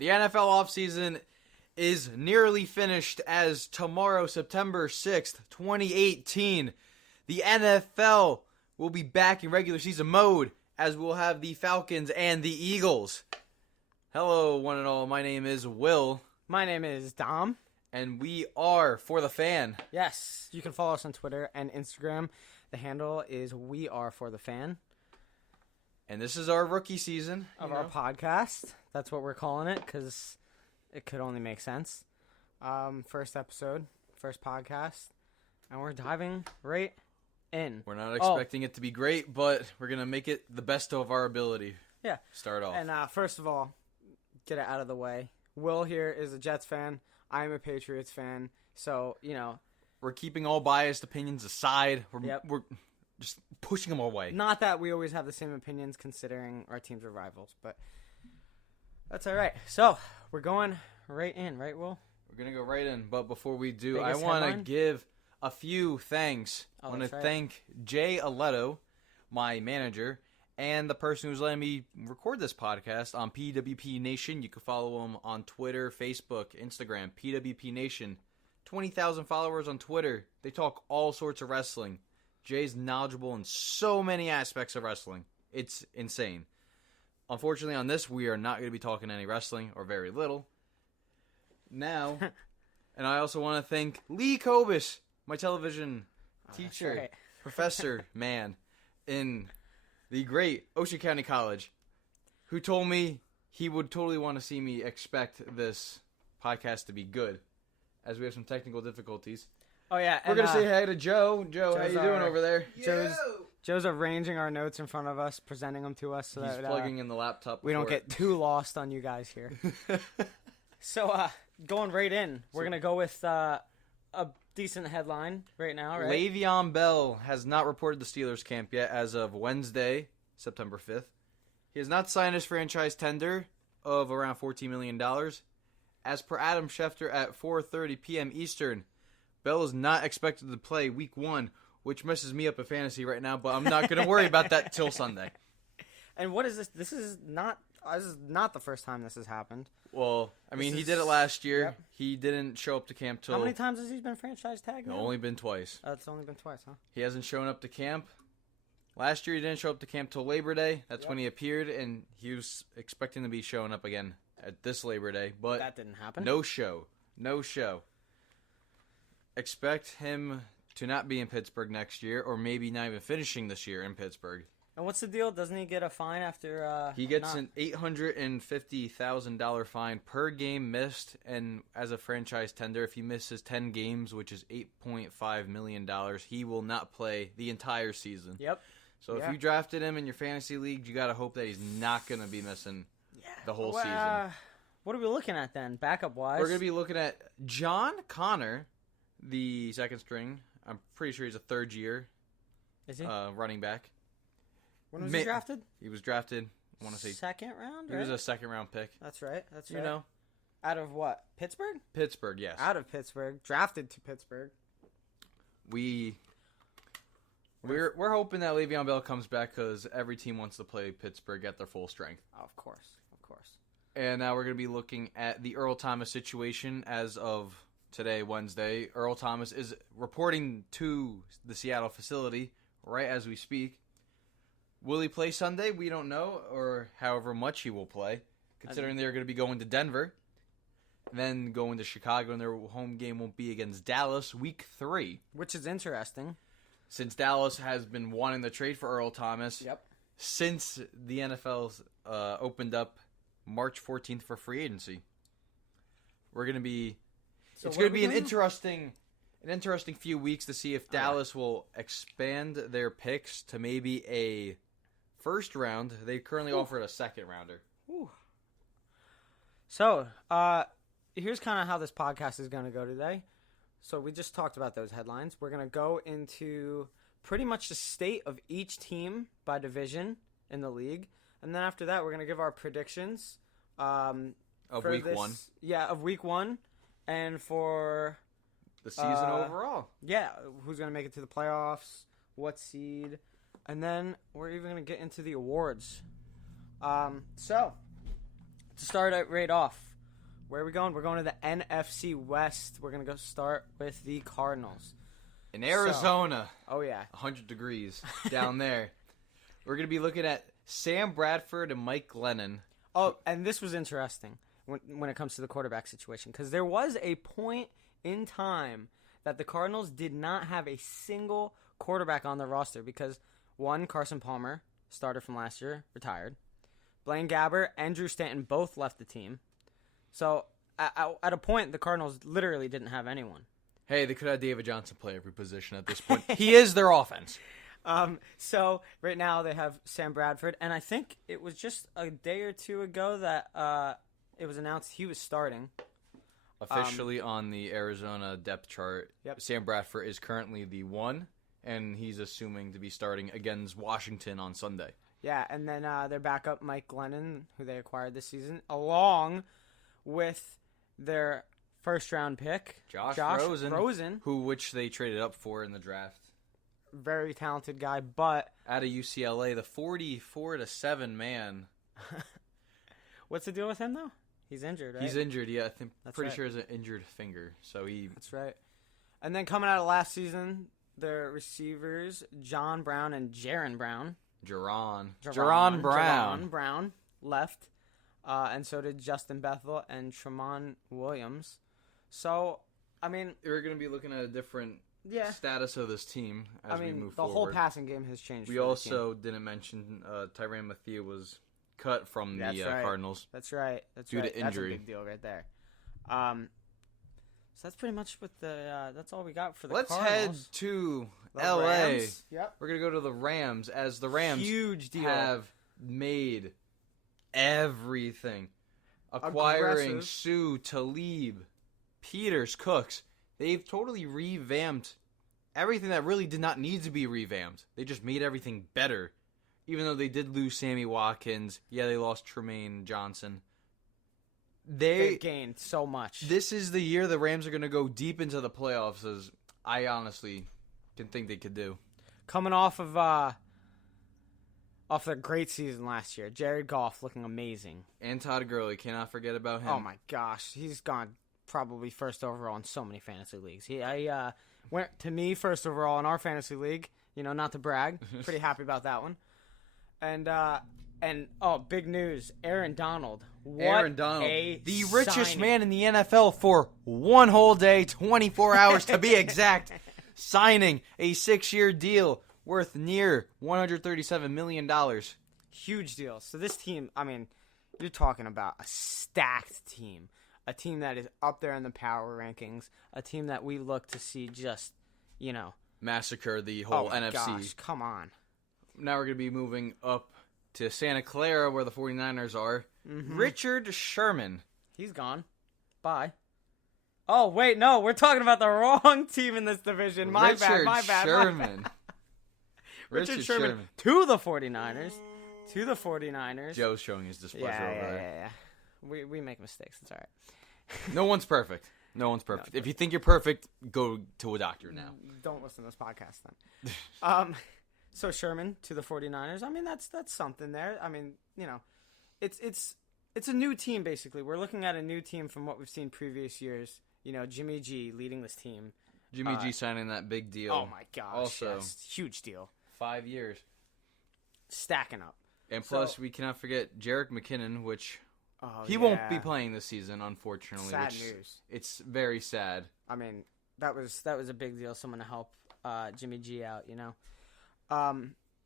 The NFL offseason is nearly finished as tomorrow, September 6th, 2018, the NFL will be back in regular season mode as we'll have the Falcons and the Eagles. Hello, one and all. My name is Will. My name is Dom. And we are ForTheFan. Yes, you can follow us on Twitter and Instagram. The handle is We Are ForTheFan. And this is our rookie season of our podcast. That's what we're calling it because it could only make sense. First episode, first podcast, and we're diving right in. We're not expecting it to be great, but we're going to make it the best of our ability. Yeah. Start off. And first of all, get it out of the way. Will here is a Jets fan. I'm a Patriots fan. So, we're keeping all biased opinions aside. Yep. We're just pushing them away. Not that we always have the same opinions considering our teams are rivals, but that's all right. So, we're going right in, right, Will? We're going to go right in, but before we do, Biggest I want to headline? give a few thanks. I want to that's right. thank Jay Aletto, my manager, and the person who's letting me record this podcast on PWP Nation. You can follow him on Twitter, Facebook, Instagram, PWP Nation. 20,000 followers on Twitter. They talk all sorts of wrestling. Jay's knowledgeable in so many aspects of wrestling. It's insane. Unfortunately, on this, we are not going to be talking any wrestling, or very little. Now, and I also want to thank Lee Kobus, my television teacher, right. professor, man, in the great Ocean County College, who told me he would totally want to see me expect this podcast to be good, as we have some technical difficulties. Oh, yeah. We're going to say hi to Joe. Joe, how Joe's you doing over there? Joe's arranging our notes in front of us, presenting them to us so He's that plugging in the laptop. we don't get too lost on you guys here. So, going right in, we're going to go with a decent headline right now, right? Le'Veon Bell has not reported the Steelers camp yet as of Wednesday, September 5th. He has not signed his franchise tender of around $14 million. As per Adam Schefter at 4:30 p.m. Eastern, Bell is not expected to play Week 1, which messes me up in fantasy right now, but I'm not going to worry about that till Sunday. And what is this? This is not the first time this has happened. Well, I mean, he did it last year. Yep. He didn't show up to camp till... How many times has he been franchise tagged now? Only been twice. It's only been twice, huh? He hasn't shown up to camp. Last year, he didn't show up to camp till Labor Day. That's when he appeared, and he was expecting to be showing up again at this Labor Day. But that didn't happen. No show. Expect him to not be in Pittsburgh next year, or maybe not even finishing this year in Pittsburgh. And what's the deal? Doesn't he get a fine after... he gets an $850,000 fine per game missed, and as a franchise tender, if he misses 10 games, which is $8.5 million, he will not play the entire season. Yep. So if you drafted him in your fantasy league, you got to hope that he's not going to be missing the whole season. What are we looking at then, backup-wise? We're going to be looking at John Connor, the second string. I'm pretty sure he's a third year. Is he? Running back. When was he drafted? He was drafted, I want to say... Second round, right? He was a second-round pick. That's right. You know. Out of what? Pittsburgh? Pittsburgh, yes. Out of Pittsburgh. Drafted to Pittsburgh. We're hoping that Le'Veon Bell comes back because every team wants to play Pittsburgh at their full strength. Oh, of course. And now we're going to be looking at the Earl Thomas situation as of today, Wednesday. Earl Thomas is reporting to the Seattle facility right as we speak. Will he play Sunday? We don't know, or however much he will play, considering they're going to be going to Denver, then going to Chicago, and their home game won't be against Dallas Week 3. Which is interesting. Since Dallas has been wanting to trade for Earl Thomas since the NFL's opened up March 14th for free agency. We're going to be... it's going to be an interesting few weeks to see if Dallas will expand their picks to maybe a first round. They currently offered a second rounder. So, here's kind of how this podcast is going to go today. So we just talked about those headlines. We're going to go into pretty much the state of each team by division in the league. And then after that, we're going to give our predictions. Of Week 1. Yeah, of Week 1. And for... the season overall. Yeah, who's going to make it to the playoffs, what seed. And then we're even going to get into the awards. So, to start it right off, Where are we going? We're going to the NFC West. We're going to go start with the Cardinals. In Arizona. Oh, yeah. 100 degrees down there. We're going to be looking at Sam Bradford and Mike Glennon. Oh, and this was interesting when it comes to the quarterback situation, because there was a point in time that the Cardinals did not have a single quarterback on their roster because, one, Carson Palmer, starter from last year, retired. Blaine Gabbert and Drew Stanton both left the team. So, at a point, the Cardinals literally didn't have anyone. Hey, they could have David Johnson play every position at this point. He is their offense. So right now they have Sam Bradford, and I think it was just a day or two ago that it was announced he was starting. Officially on the Arizona depth chart, Yep. Sam Bradford is currently the 1, and he's assuming to be starting against Washington on Sunday. Yeah, and then their backup, Mike Glennon, who they acquired this season, along with their first-round pick, Josh Rosen, which they traded up for in the draft. Very talented guy, but Out of UCLA, the 44-7 man. What's the deal with him, though? He's injured, right? He's injured, yeah. That's pretty right. sure he has an injured finger. So That's right. And then coming out of last season, their receivers, John Brown and Jaron Brown. Jaron Brown left. And so did Justin Bethel and Tremont Williams. So, I mean... We're going to be looking at a different status of this team as we move forward. The whole passing game has changed. We also didn't mention Tyrann Mathieu was cut from the Cardinals. That's right. Due to injury. That's a big deal right there. So that's pretty much what that's all we got for the Cardinals. Let's head to The LA. Rams. Yep. We're going to go to the Rams, as the Rams Huge deal. have made everything. Acquiring Aggressive. Sue, Talib, Peters, Cooks. They've totally revamped everything that really did not need to be revamped. They just made everything better. Even though they did lose Sammy Watkins. Yeah, they lost Tremaine Johnson. They've gained so much. This is the year the Rams are going to go deep into the playoffs, as I honestly didn't think they could do. Coming off of their great season last year, Jared Goff looking amazing. And Todd Gurley, cannot forget about him. Oh my gosh, he's gone probably first overall in so many fantasy leagues. I went to me first overall in our fantasy league. You know, not to brag, pretty happy about that one. And big news, Aaron Donald. The richest man in the NFL for one whole day, 24 hours to be exact, signing a 6-year deal worth near $137 million. Huge deal. So this team, I mean, you're talking about a stacked team. A team that is up there in the power rankings. A team that we look to see just, massacre the whole NFC. Gosh, come on. Now we're going to be moving up to Santa Clara, where the 49ers are. Mm-hmm. Richard Sherman. He's gone. Bye. Oh, wait, no. We're talking about the wrong team in this division. My bad. Sherman. Richard Sherman to the 49ers. Joe's showing his displeasure over there. Yeah. We make mistakes. It's all right. No one's perfect. No, if you think you're perfect, go to a doctor now. Don't listen to this podcast then. So Sherman to the 49ers. I mean, that's something there. I mean, it's a new team basically. We're looking at a new team from what we've seen previous years. Jimmy G leading this team. Jimmy G signing that big deal. Oh my gosh! Also, yes. Huge deal. 5 years. Stacking up. And plus, we cannot forget Jerick McKinnon, which he won't be playing this season, unfortunately. Sad news. It's very sad. I mean, that was a big deal. Someone to help Jimmy G out,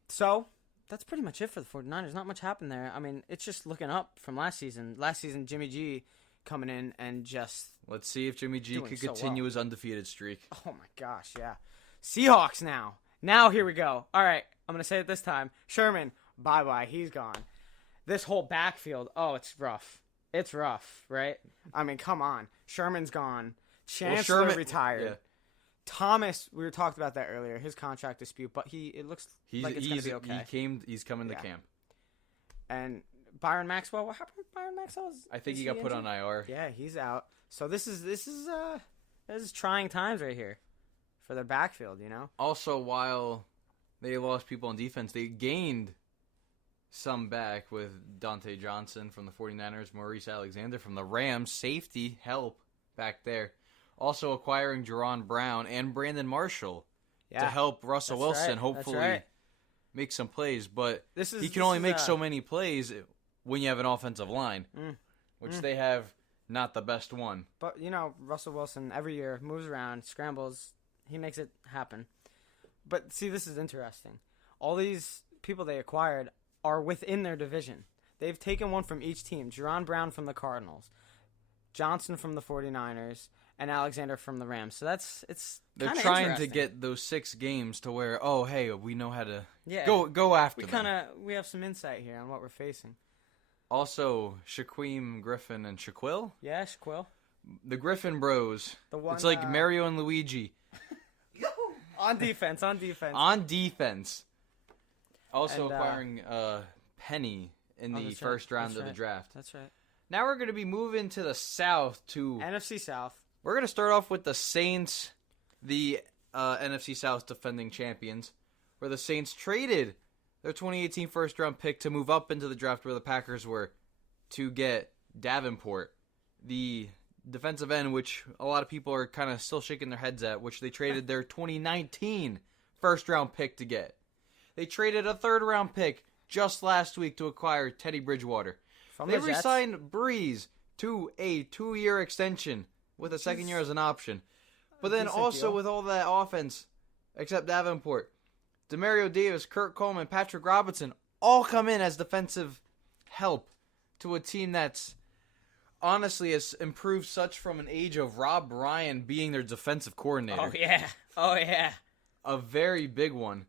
So that's pretty much it for the 49ers. Not much happened there. I mean, it's just looking up from last season. Last season, Jimmy G coming in and just let's see if Jimmy G could continue his undefeated streak. Oh my gosh, yeah. Seahawks now. Now here we go. All right, I'm gonna say it this time. Sherman, bye. He's gone. This whole backfield. Oh, it's rough. It's rough, right? I mean, come on. Sherman's gone. Chancellor retired. Yeah. Thomas, we were talking about that earlier. His contract dispute, but it looks like it's going to be okay. He's coming to camp. And Byron Maxwell, what happened with Byron Maxwell? I think he got put on IR. Yeah, he's out. So this is trying times right here for their backfield, Also, while they lost people on defense, they gained some back with Dante Johnson from the 49ers, Maurice Alexander from the Rams, safety help back there. Also acquiring Jerron Brown and Brandon Marshall to help Russell Wilson hopefully make some plays. But he can only make so many plays when you have an offensive line, which they have not the best one. But, Russell Wilson every year moves around, scrambles. He makes it happen. But, see, this is interesting. All these people they acquired are within their division. They've taken one from each team. Jerron Brown from the Cardinals, Johnson from the 49ers, and Alexander from the Rams. So they're trying to get those 6 games to where, hey, we know how to go after them. We have some insight here on what we're facing. Also, Shaquem Griffin and Shaquille? Yeah, Shaquille. The Griffin Bros. It's like Mario and Luigi. On defense. Also acquiring Penny in the first round of the draft. That's right. Now we're going to be moving to the South to NFC South. We're going to start off with the Saints, the NFC South defending champions, where the Saints traded their 2018 first-round pick to move up into the draft where the Packers were to get Davenport, the defensive end, which a lot of people are kind of still shaking their heads at, which they traded their 2019 first-round pick to get. They traded a third-round pick just last week to acquire Teddy Bridgewater. They re-signed Breeze to a 2-year extension with a second year as an option. But then also with all that offense, except Davenport, Demario Davis, Kurt Coleman, Patrick Robinson all come in as defensive help to a team that's honestly has improved such from an age of Rob Ryan being their defensive coordinator. Oh, yeah. A very big one.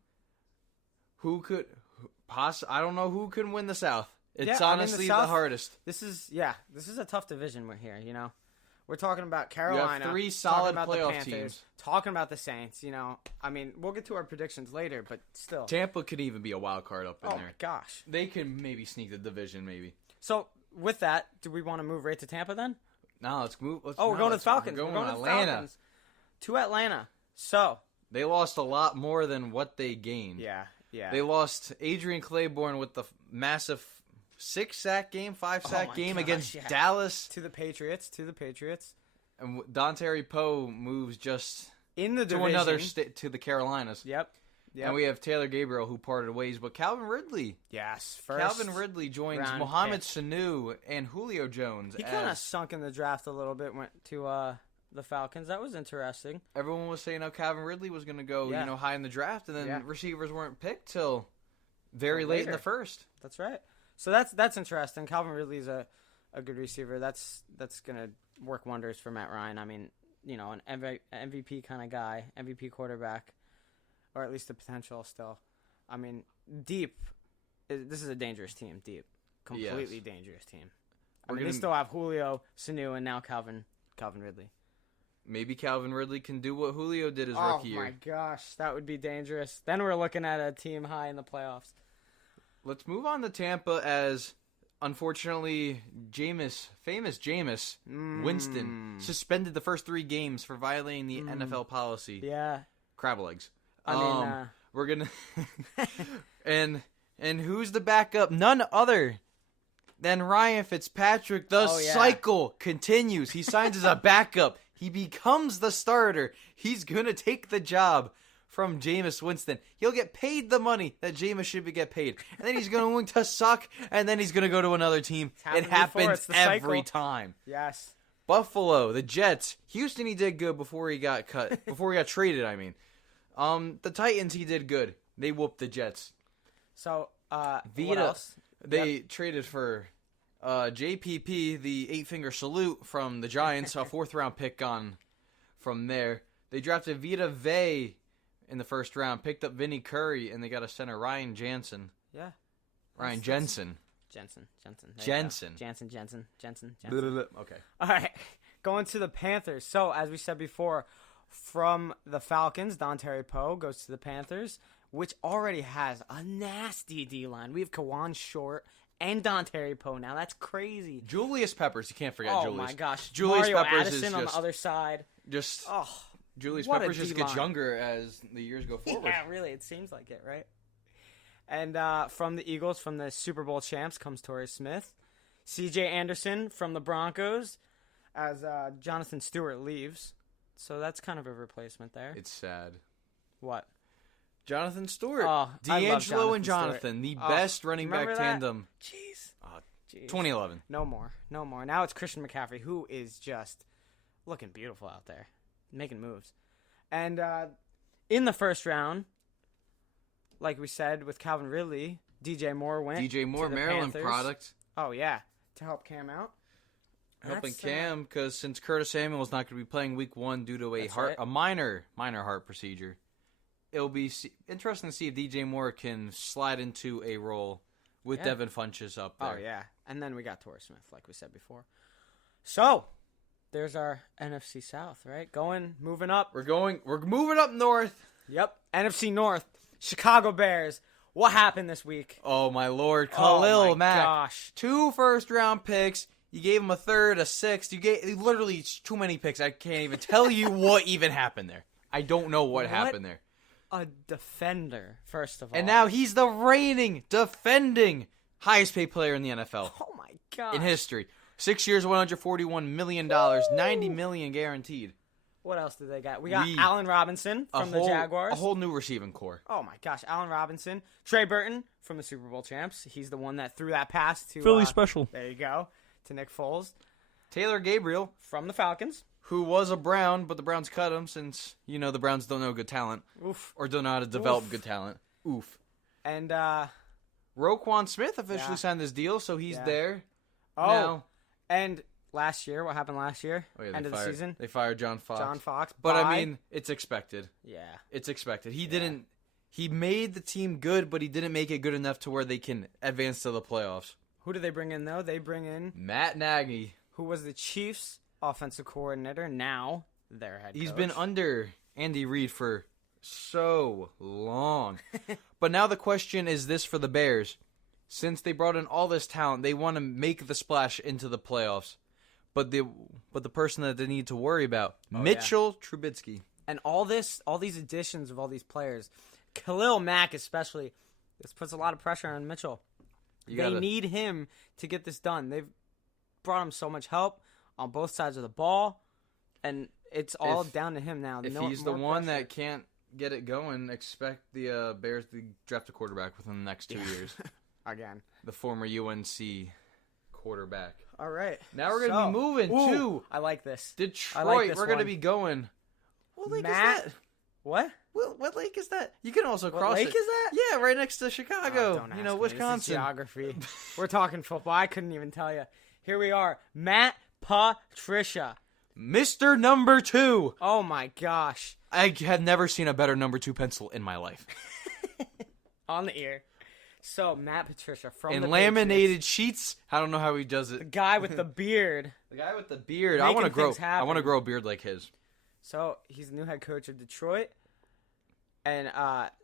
I don't know who can win the South. It's honestly the hardest. This is a tough division we're here, We're talking about Carolina. You have 3 solid playoff teams. Talking about the Saints, we'll get to our predictions later, but still. Tampa could even be a wild card up in there. Oh, my gosh. They can maybe sneak the division, maybe. So, with that, do we want to move right to Tampa then? No, let's move. We're going to the Falcons. We're going to Atlanta. Falcons. To Atlanta. So. They lost a lot more than what they gained. Yeah. They lost Adrian Claiborne with the massive 6-sack game, 5-sack game against Dallas. To the Patriots. And Dante Poe moves just in the division to another state, to the Carolinas. Yep. And we have Taylor Gabriel who parted ways, but Calvin Ridley. Yes, Calvin Ridley joins Mohamed Sanu and Julio Jones. He kind of sunk in the draft a little bit, went to the Falcons. That was interesting. Everyone was saying how Calvin Ridley was going to go, high in the draft, and then receivers weren't picked till very late in the first. That's right. So that's interesting. Calvin Ridley's a good receiver. That's going to work wonders for Matt Ryan. I mean, an MVP kind of guy, MVP quarterback, or at least the potential still. I mean, deep. This is a dangerous team. Deep, completely dangerous team. They still have Julio, Sanu, and now Calvin Ridley. Maybe Calvin Ridley can do what Julio did his rookie year. Oh my gosh, that would be dangerous. Then we're looking at a team high in the playoffs. Let's move on to Tampa as, unfortunately, famous Jameis Winston suspended the first 3 games for violating the NFL policy. Yeah. Crab legs. We're gonna and who's the backup? None other than Ryan Fitzpatrick. The cycle continues. He signs as a backup. He becomes the starter. He's gonna take the job from Jameis Winston. He'll get paid the money that Jameis should get paid. And then he's going to suck, and then he's going to go to another team. It happens every time. Yes. Buffalo, the Jets. Houston, he did good before he got cut. Before he got traded, I mean. The Titans, he did good. They whooped the Jets. So, what else? They traded for JPP, the 8-finger salute from the Giants, a 4th-round pick from there. They drafted Vita Vea in the first round, picked up Vinny Curry, and they got a center, Ryan Jensen. Yeah. Jensen. Okay. All right. Going to the Panthers. So, as we said before, from the Falcons, Dante Poe goes to the Panthers, which already has a nasty D-line. We have Kawan Short and Dante Poe now. That's crazy. Julius Peppers. You can't forget Julius. Oh, my gosh. Julius Mario Peppers Addison on the other side. Julius Peppers just gets younger as the years go forward. Yeah, really. It seems like it, right? And from the Eagles, from the Super Bowl champs, comes Torrey Smith. C.J. Anderson from the Broncos as Jonathan Stewart leaves. So that's kind of a replacement there. It's sad. What? Jonathan Stewart. Oh, D'Angelo and Jonathan Jonathan, Stewart. the best running back remember that? tandem. Jeez. 2011. No more. Now it's Christian McCaffrey, who is just looking beautiful out there, making moves. And in the first round, like we said with Calvin Ridley, DJ Moore went. DJ Moore, to the Maryland Panthers. product. Oh, yeah, to help Cam out. Helping That's, Cam because since Curtis Samuel's not going to be playing Week 1 due to a minor heart procedure, it'll be interesting to see if DJ Moore can slide into a role with Devin Funchess up there. Oh, yeah. And then we got Torrey Smith, like we said before. So, there's our NFC South, right? Moving up. We're moving up north. Yep. NFC North. Chicago Bears. What happened this week? Oh, my Lord. Khalil Mack. Gosh. 2 first-round picks. You gave him a third, a sixth. You gave literally too many picks. I can't even tell you what even happened there. I don't know what happened there. A defender, first of all. And now he's the reigning, defending, highest-paid player in the NFL. Oh, my God. In history. 6 years, $141 million, $90 million guaranteed. What else did they got? We got Allen Robinson from the Jaguars. A whole new receiving core. Oh, my gosh. Allen Robinson. Trey Burton from the Super Bowl champs. He's the one that threw that pass to... Philly special. There you go. To Nick Foles. Taylor Gabriel. From the Falcons. Who was a Brown, but the Browns cut him since, the Browns don't know good talent. Oof. Or don't know how to develop good talent. Oof. And, Roquan Smith officially signed this deal, so he's there. Oh. Now. And last year, what happened last year? Oh, yeah, End of the season? They fired John Fox. But, I mean, it's expected. Yeah. It's expected. He made the team good, but he didn't make it good enough to where they can advance to the playoffs. Who do they bring in, though? They bring in... Matt Nagy. Who was the Chiefs' offensive coordinator, now their head coach. He's been under Andy Reid for so long. But now the question is this for the Bears. Since they brought in all this talent, they want to make the splash into the playoffs. But the person that they need to worry about, Mitchell Trubisky. And all these additions of all these players, Khalil Mack especially, this puts a lot of pressure on Mitchell. They need him to get this done. They've brought him so much help on both sides of the ball, and it's all down to him now. If he's the one that can't get it going, expect the Bears to draft a quarterback within the next 2 years. Again. The former UNC quarterback. All right. Now we're going to be moving to... I like this. Detroit. We're going to be going... What lake is that? What? What lake is that? You can also cross What lake it. is that? Yeah, right next to Chicago. Don't ask me. Wisconsin. This is geography. We're talking football. I couldn't even tell you. Here we are. Matt Patricia. Mr. Number 2. Oh, my gosh. I have never seen a better number 2 pencil in my life. On the ear. So, Matt Patricia from in the laminated Patriots. sheets. I don't know how he does it. The guy with the beard. The guy with the beard. Making I want to grow. things happen. I want to grow a beard like his. So he's the new head coach of Detroit, and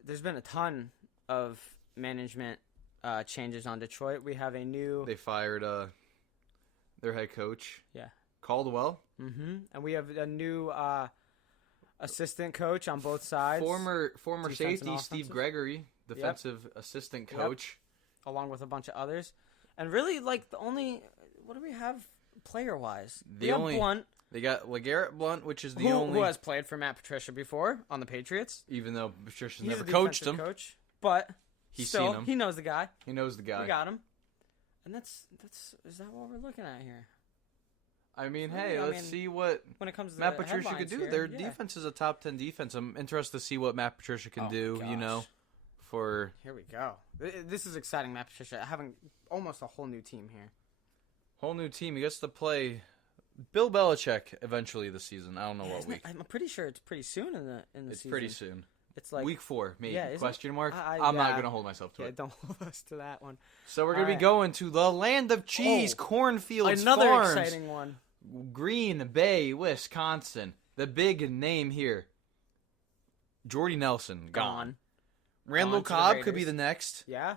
there's been a ton of management changes on Detroit. We have a new. They fired their head coach. Yeah. Caldwell. Mm-hmm. And we have a new assistant coach on both sides. Former safety Steve Gregory, defensive assistant coach, along with a bunch of others, and really like the only. What do we have player wise? Blunt. They got LeGarrette Blunt, which is who has played for Matt Patricia before on the Patriots. Even though Patricia's He's never coached him. Coach, but he's still, seen him. He knows the guy. He knows the guy. We got him. And that's is that what we're looking at here? I mean, let's see what when it comes to Matt Patricia could do. Here, Their defense is a top 10 defense. I'm interested to see what Matt Patricia can do, for... Here we go. This is exciting, Matt Patricia. Having almost a whole new team here. Whole new team. He gets to play Bill Belichick eventually this season. I don't know what week. I'm pretty sure it's pretty soon in the season. It's pretty soon. It's like week 4, maybe. Yeah, question mark. I'm not going to hold myself to it. Don't hold us to that one. So we're going to be going to the land of cheese, cornfields, another farms, exciting one. Green Bay, Wisconsin. The big name here. Jordy Nelson gone. Randall Cobb could be the next. Yeah.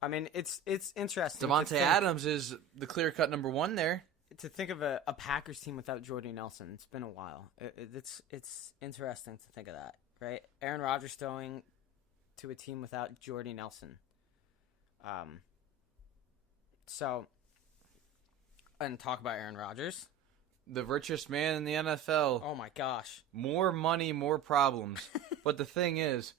I mean, it's interesting. Devontae Adams is the clear-cut number 1 there. To think of a Packers team without Jordy Nelson, it's been a while. It's interesting to think of that, right? Aaron Rodgers going to a team without Jordy Nelson. So, and talk about Aaron Rodgers. The richest man in the NFL. Oh my gosh. More money, more problems. But the thing is,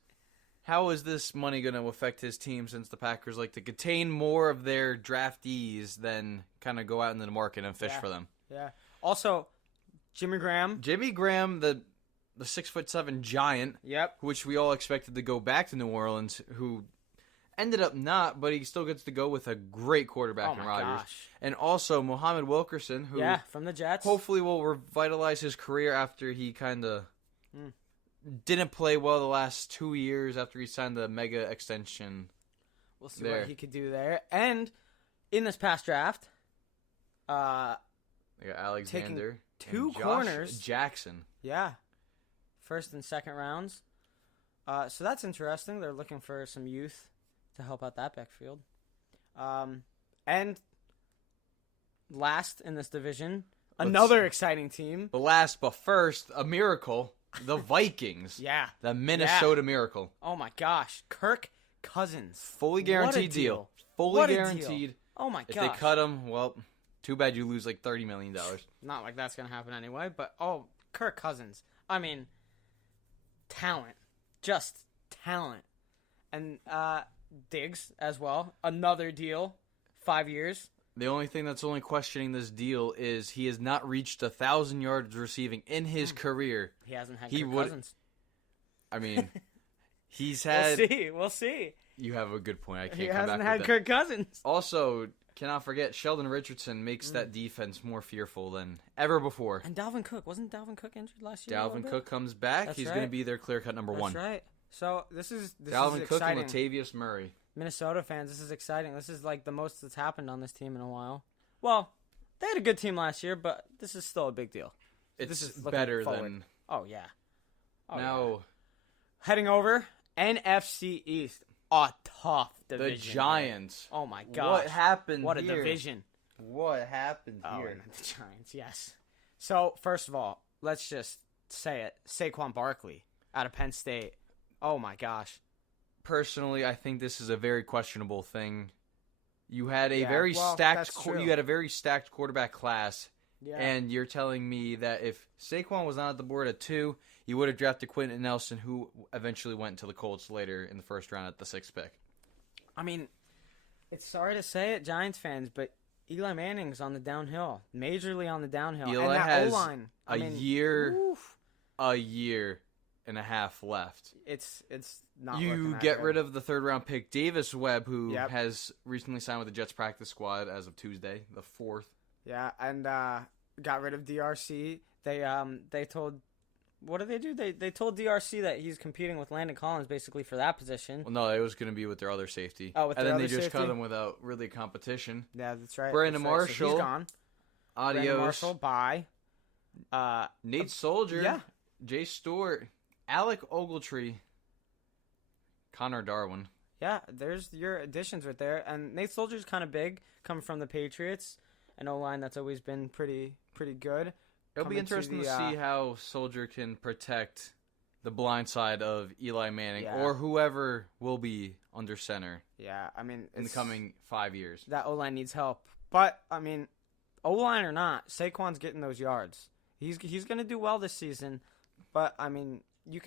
how is this money going to affect his team since the Packers like to contain more of their draftees than kind of go out into the market and fish for them? Yeah. Also, Jimmy Graham, the 6'7" giant, Yep. which we all expected to go back to New Orleans, who ended up not, but he still gets to go with a great quarterback in Rodgers. Gosh. And also Muhammad Wilkerson, who from the Jets. hopefully will revitalize his career after he kind of didn't play well the last 2 years after he signed the mega extension. We'll see what he could do there. And in this past draft, They got Alexander, two and Josh corners. Jackson. Yeah. First and second rounds. So that's interesting. They're looking for some youth to help out that backfield. And last in this division, another exciting team. But last but first, a miracle, the Vikings. Yeah. The Minnesota Miracle. Oh my gosh. Kirk Cousins. Fully guaranteed deal. Fully What a guaranteed. deal. Oh my gosh. If they cut him, well, too bad you lose like $30 million. Not like that's going to happen anyway, but Kirk Cousins. I mean, talent. Just talent. And Diggs as well. Another deal. 5 years. The only thing that's only questioning this deal is he has not reached 1,000 yards receiving in his career. He hasn't had Kirk Cousins. I mean, he's had... We'll see. You have a good point. I can't He come back hasn't with had that. Kirk Cousins. Also, cannot forget, Sheldon Richardson makes that defense more fearful than ever before. And Dalvin Cook. Wasn't Dalvin Cook injured last year? Dalvin Cook comes back. That's He's right. going to be their clear-cut number one. That's right. So this is Dalvin Cook exciting. and Latavius Murray. Minnesota fans, this is exciting. This is like the most that's happened on this team in a while. Well, they had a good team last year, but this is still a big deal. It's this is looking better forward. than... Oh, yeah. Now, heading over, NFC East. A tough the division. Giants. Oh, my gosh. What happened What a here? division. What happened here? And the Giants, yes. So, first of all, let's just say it. Saquon Barkley out of Penn State. Oh, my gosh. Personally, I think this is a very questionable thing. You had a that's true. you had a very stacked quarterback class, Yeah. and you're telling me that if Saquon was not at the board at 2, you would have drafted Quentin Nelson, who eventually went to the Colts later in the first round at the 6th pick. I mean, it's sorry to say it, Giants fans, but Eli Manning's on the downhill, majorly on the downhill. Eli and that has O-line, a year and a half left. It's not. You get rid of the 3rd-round pick Davis Webb, who Yep. has recently signed with the Jets practice squad as of Tuesday, the 4th. Yeah, and got rid of DRC. They told. What did they do? They told DRC that he's competing with Landon Collins basically for that position. Well, no, it was going to be with their other safety. Oh, with and their then other they just safety? cut him without really competition. Yeah, that's right. Brandon that's right. Marshall. So he's gone. Adios. Brandon Marshall, bye. Nate Soldier. yeah. Jay Stewart. Alec Ogletree. Connor Darwin. Yeah, there's your additions right there. And Nate Soldier's kind of big, coming from the Patriots, an O-line that's always been pretty good. It'll be interesting to see how Soldier can protect the blind side of Eli Manning or whoever will be under center Yeah, I mean, in the coming 5 years. That O-line needs help. But, I mean, O-line or not, Saquon's getting those yards. He's going to do well this season. But, I mean, you're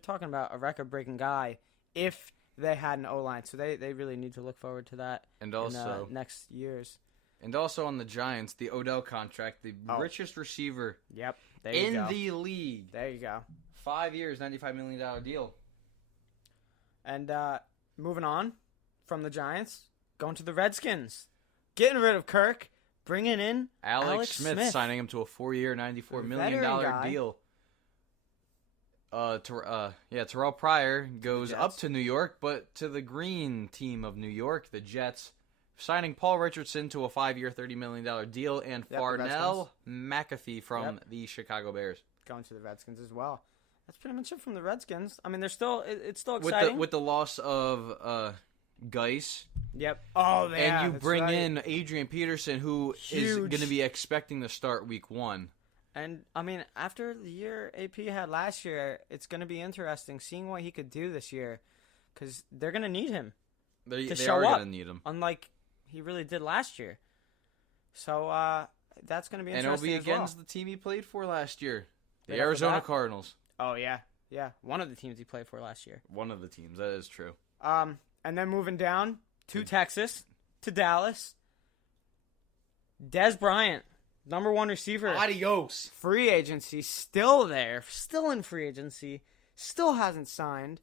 talking about a record-breaking guy if they had an O-line. So they really need to look forward to that And also, in next years. And also on the Giants, the Odell contract, the richest receiver Yep, there you go. the league. There you go. 5 years, $95 million deal. And moving on from the Giants, going to the Redskins. Getting rid of Kirk, bringing in Alex Smith, signing him to a 4-year, $94 million deal. Terrell Pryor goes up to New York, but to the green team of New York, the Jets, signing Paul Richardson to a 5-year, $30 million deal, and Farnell McAfee from the Chicago Bears. Going to the Redskins as well. That's pretty much it from the Redskins. I mean, it's still exciting. With the loss of Geis. Yep. Oh, yeah. And you bring in Adrian Peterson, who is going to be expecting to start week 1. And, I mean, after the year AP had last year, it's going to be interesting seeing what he could do this year because they're going to need him. They show are up, going to need him. unlike he really did last year. So that's going to be And interesting. it'll be against the team he played for last year, the Arizona Cardinals. Oh yeah, one of the teams he played for last year. One of the teams, that is true. And then moving down to Texas, to Dallas. Dez Bryant, number 1 receiver. Adios. Free agency, still there, still in free agency, still hasn't signed.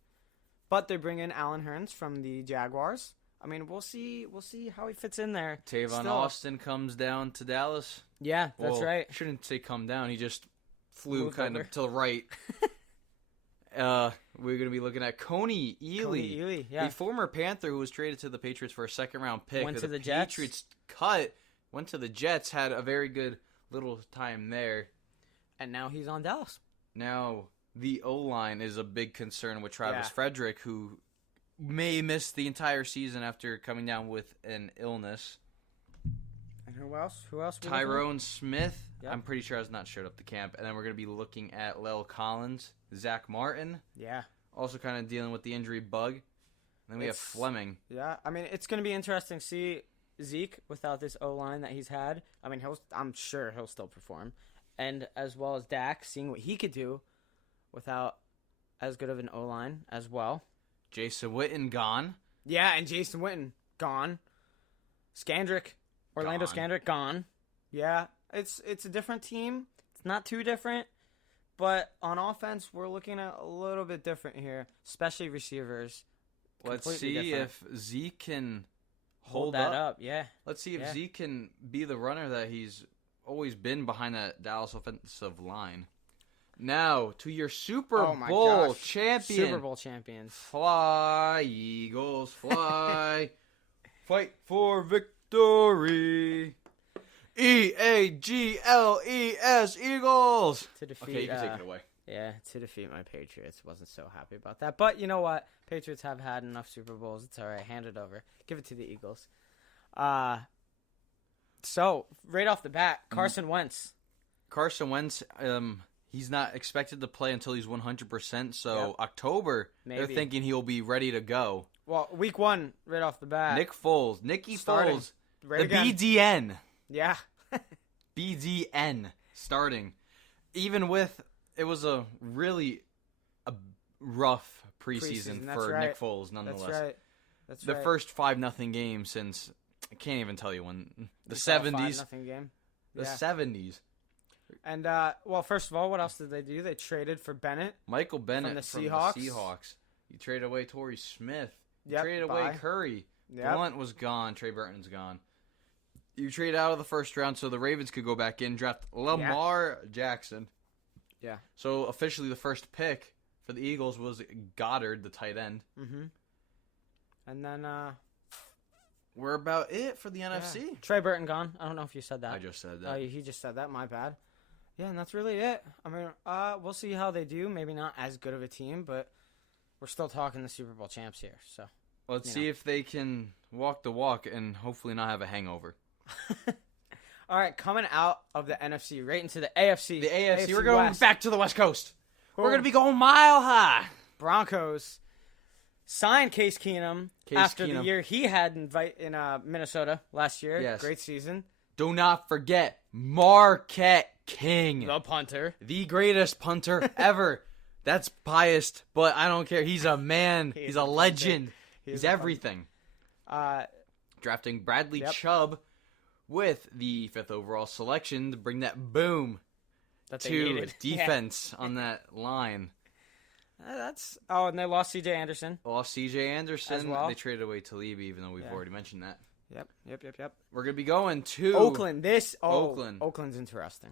But they bring in Allen Hurns from the Jaguars. I mean, we'll see how he fits in there. Tavon Austin comes down to Dallas. Yeah, that's right. I shouldn't say come down. He just flew Moved kind over. of to the right. We're going to be looking at Coney Ely. Yeah. A former Panther who was traded to the Patriots for a second-round pick. Went to the Patriots Jets. Went to the Jets, had a very good little time there. And now he's on Dallas. Now, the O-line is a big concern with Travis Yeah. Frederick, who may miss the entire season after coming down with an illness. And who else? Tyrone Smith, Yep. I'm pretty sure has not showed up to camp. And then we're going to be looking at Lel Collins, Zach Martin, Yeah. also kind of dealing with the injury bug. And then we have Fleming. Yeah, I mean, it's going to be interesting to see Zeke without this O-line that he's had. I mean, I'm sure he'll still perform. And as well as Dak, seeing what he could do without as good of an O-line as well. Jason Witten gone. Yeah, and Jason Witten, gone. Orlando Gone. Scandrick, gone. Yeah, it's a different team. It's not too different. But on offense, we're looking at a little bit different here, especially receivers. Let's Completely see different. if Zeke can Hold that up. Yeah. Let's see if Yeah. Zeke can be the runner that he's always been behind that Dallas offensive line. Now, to your Super Oh my Bowl gosh. champion. Super Bowl champions. Fly, Eagles, fly. Fight for victory. EAGLES, Eagles. To defeat, Okay, you can take it away. Yeah, to defeat my Patriots. Wasn't so happy about that. But you know what? Patriots have had enough Super Bowls. It's all right. Hand it over. Give it to the Eagles. So, right off the bat, Carson Wentz. Carson Wentz, he's not expected to play until he's 100%. So, Yep. October, Maybe. they're thinking he'll be ready to go. Well, week 1, right off the bat. Nicky starting. Foles, Right the again. BDN. Yeah. BDN starting. Even with, it was a really rough preseason That's for right. Nick Foles, nonetheless. That's right. That's The right. first 5-0 game since, I can't even tell you when, the We saw a 70s. 5-0 game. The Yeah. 70s. And, well, first of all, what else did they do? They traded for Bennett. Michael Bennett the from Seahawks. the Seahawks. You traded away Torrey Smith. You Yep, traded away bye. Curry. Yep. Blunt was gone. Trey Burton's gone. You trade out of the first round so the Ravens could go back in, draft Lamar Jackson. Yeah. So officially the first pick for the Eagles was Goddard, the tight end. Mm-hmm. And then, We're about it for the NFC. yeah. Trey Burton gone. I don't know if you said that. I just said Oh, that. he just said that. My bad. Yeah, and that's really it. I mean, we'll see how they do. Maybe not as good of a team, but we're still talking the Super Bowl champs here. So Let's see if they can walk the walk and hopefully not have a hangover. All right, coming out of the NFC right into the AFC. The AFC, we're going West. back to the West Coast. Cool. We're going to be going mile high. Broncos signed Case Keenum after the Keenum. year he had in Minnesota last year. Yes. Great season. Do not forget Marquette King. The punter. The greatest punter ever. That's biased, but I don't care. He's a man. He's a legend. He's everything. Drafting Bradley Chubb with the 5th overall selection to bring that boom that they to needed. defense on that line. And they lost C.J. Anderson. Lost C.J. Anderson. As well. They traded away Talib, even though we've already mentioned that. Yep. We're going to be going to Oakland. Oakland. Oakland's interesting.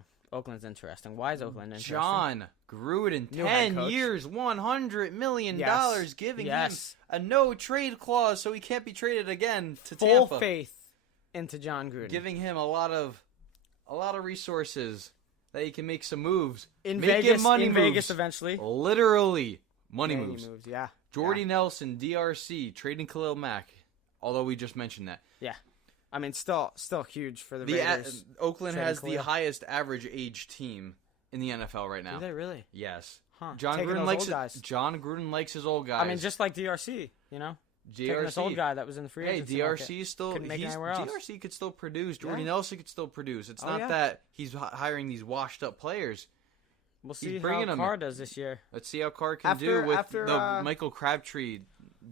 Why is Oakland interesting? John Gruden, New head 10 coach. years, $100 million, giving him a no-trade clause so he can't be traded again to Full Tampa. faith into John Gruden. Giving him a lot of resources that he can make some moves. in Making Vegas, money in moves. Vegas eventually. Literally, money Many moves. Yeah. Jordy Nelson, DRC, trading Khalil Mack, although we just mentioned that. Yeah. I mean, still huge for the Raiders. Oakland trading has Khalil. the highest average age team in the NFL right now. Do they really? Yes. Huh. John Taking Gruden those likes old guys. John Gruden likes his old guys. I mean, just like DRC, you know? Taking this old guy that was in the free agency DRC still Couldn't make it anywhere else. DRC could still produce. Jordy Nelson could still produce. It's not yeah. that he's hiring these washed up players. We'll see how Carr does this year. Let's see how Carr can do with the Michael Crabtree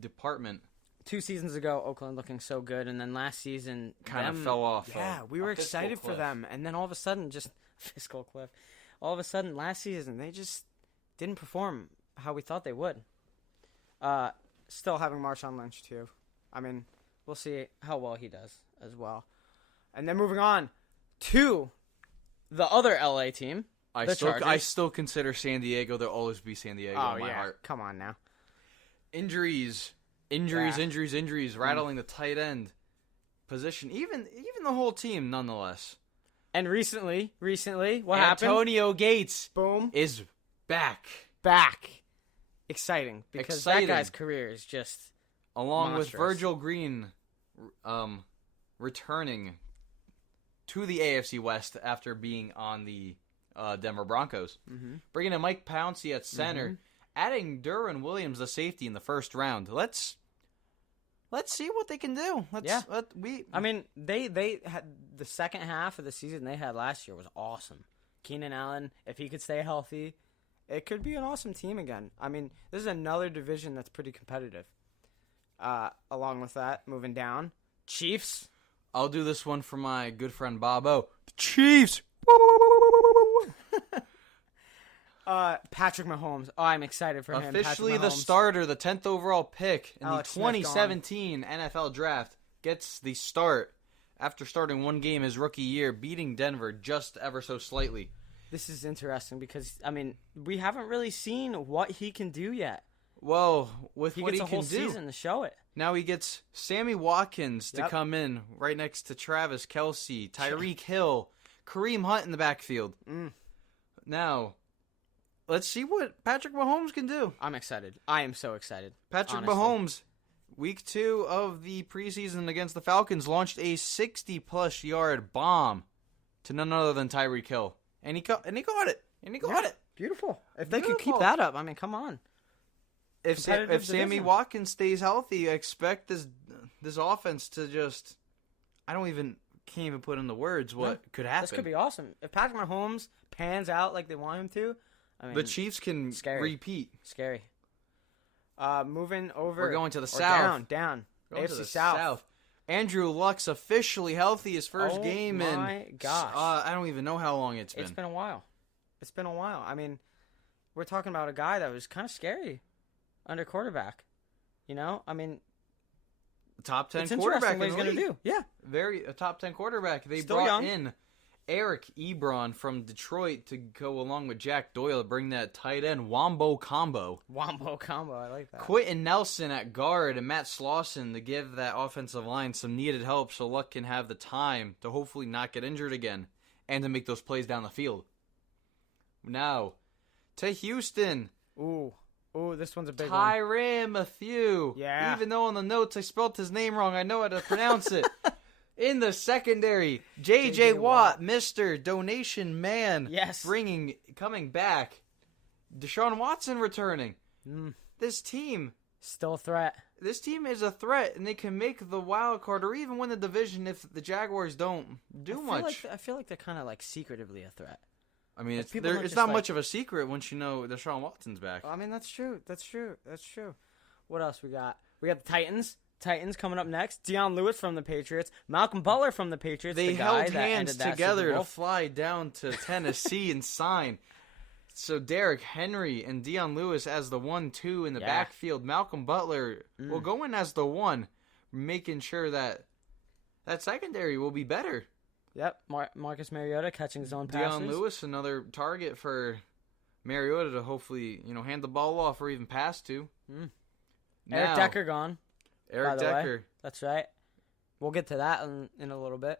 department. 2 seasons ago, Oakland looking so good, and then last season kind of fell off. Yeah, we were excited for them, and then all of a sudden, just fiscal cliff. All of a sudden, last season they just didn't perform how we thought they would. Still having Marshawn Lynch too. I mean, we'll see how well he does as well. And then moving on to the other LA team. I still consider San Diego. There'll always be San Diego in my heart. Come on now. Injuries, rattling the tight end position. Even the whole team, nonetheless. And recently, what happened? Antonio Gates, boom, is back. Exciting because that guy's career is just along monstrous. with Virgil Green, returning to the AFC West after being on the Denver Broncos. Mm-hmm. Bringing in Mike Pouncey at center, adding Derwin Williams, the safety, in the first round. Let's see what they can do. I mean, they had the second half of the season they had last year was awesome. Keenan Allen, if he could stay healthy, it could be an awesome team again. I mean, this is another division that's pretty competitive. Along with that, moving down, Chiefs. I'll do this one for my good friend Bobo. The Chiefs. Patrick Mahomes. Oh, I'm excited for him. Officially the starter, the 10th overall pick in the 2017 NFL Draft, gets the start after starting one game his rookie year, beating Denver just ever so slightly. This is interesting because, I mean, we haven't really seen what he can do yet. Well, with what he can do. He gets a whole season to show it. Now he gets Sammy Watkins to come in right next to Travis Kelce, Tyreek Hill, Kareem Hunt in the backfield. Now, let's see what Patrick Mahomes can do. I'm excited. I am so excited. Patrick Mahomes, week 2 of the preseason against the Falcons, launched a 60-plus yard bomb to none other than Tyreek Hill. And he got it. Beautiful. If they could keep that up, I mean, come on. If Sammy Watkins stays healthy, I expect this offense to just can't even put in the words what could happen. This could be awesome. If Patrick Mahomes pans out like they want him to, I mean, the Chiefs can repeat. Scary. Moving over. We're going to the South. Down. AFC South. Andrew Luck's officially healthy. His first game in. Oh my gosh! I don't even know how long it's been. It's been a while. I mean, we're talking about a guy that was kind of scary under quarterback. You know, I mean, top 10 it's quarterback. What he's going to do? Yeah, a top 10 quarterback. They Still brought young. in Eric Ebron from Detroit to go along with Jack Doyle to bring that tight end Wombo combo. I like that. Quentin Nelson at guard and Matt Slauson to give that offensive line some needed help so Luck can have the time to hopefully not get injured again and to make those plays down the field. Now, to Houston. Ooh, this one's a big one. Tyrann Mathieu. Yeah. Even though on the notes I spelled his name wrong, I know how to pronounce it. In the secondary, J.J. Watt, Mr. Donation Man. Yes. Coming back. Deshaun Watson returning. This team. Still a threat. This team is a threat, and they can make the wild card or even win the division if the Jaguars don't do much. I feel like they're kind of like secretively a threat. I mean, it's not much of a secret once you know Deshaun Watson's back. I mean, that's true. What else we got? We got the Titans. Titans coming up next. Deion Lewis from the Patriots. Malcolm Butler from the Patriots. They held hands together to fly down to Tennessee and sign. So Derrick Henry and Deion Lewis as the 1-2 in the backfield. Malcolm Butler will go in as the 1, making sure that secondary will be better. Yep, Marcus Mariota catching his own passes. Deion Lewis, another target for Mariota to hopefully hand the ball off or even pass to. Eric Decker gone. Eric Decker. That's right. We'll get to that in a little bit.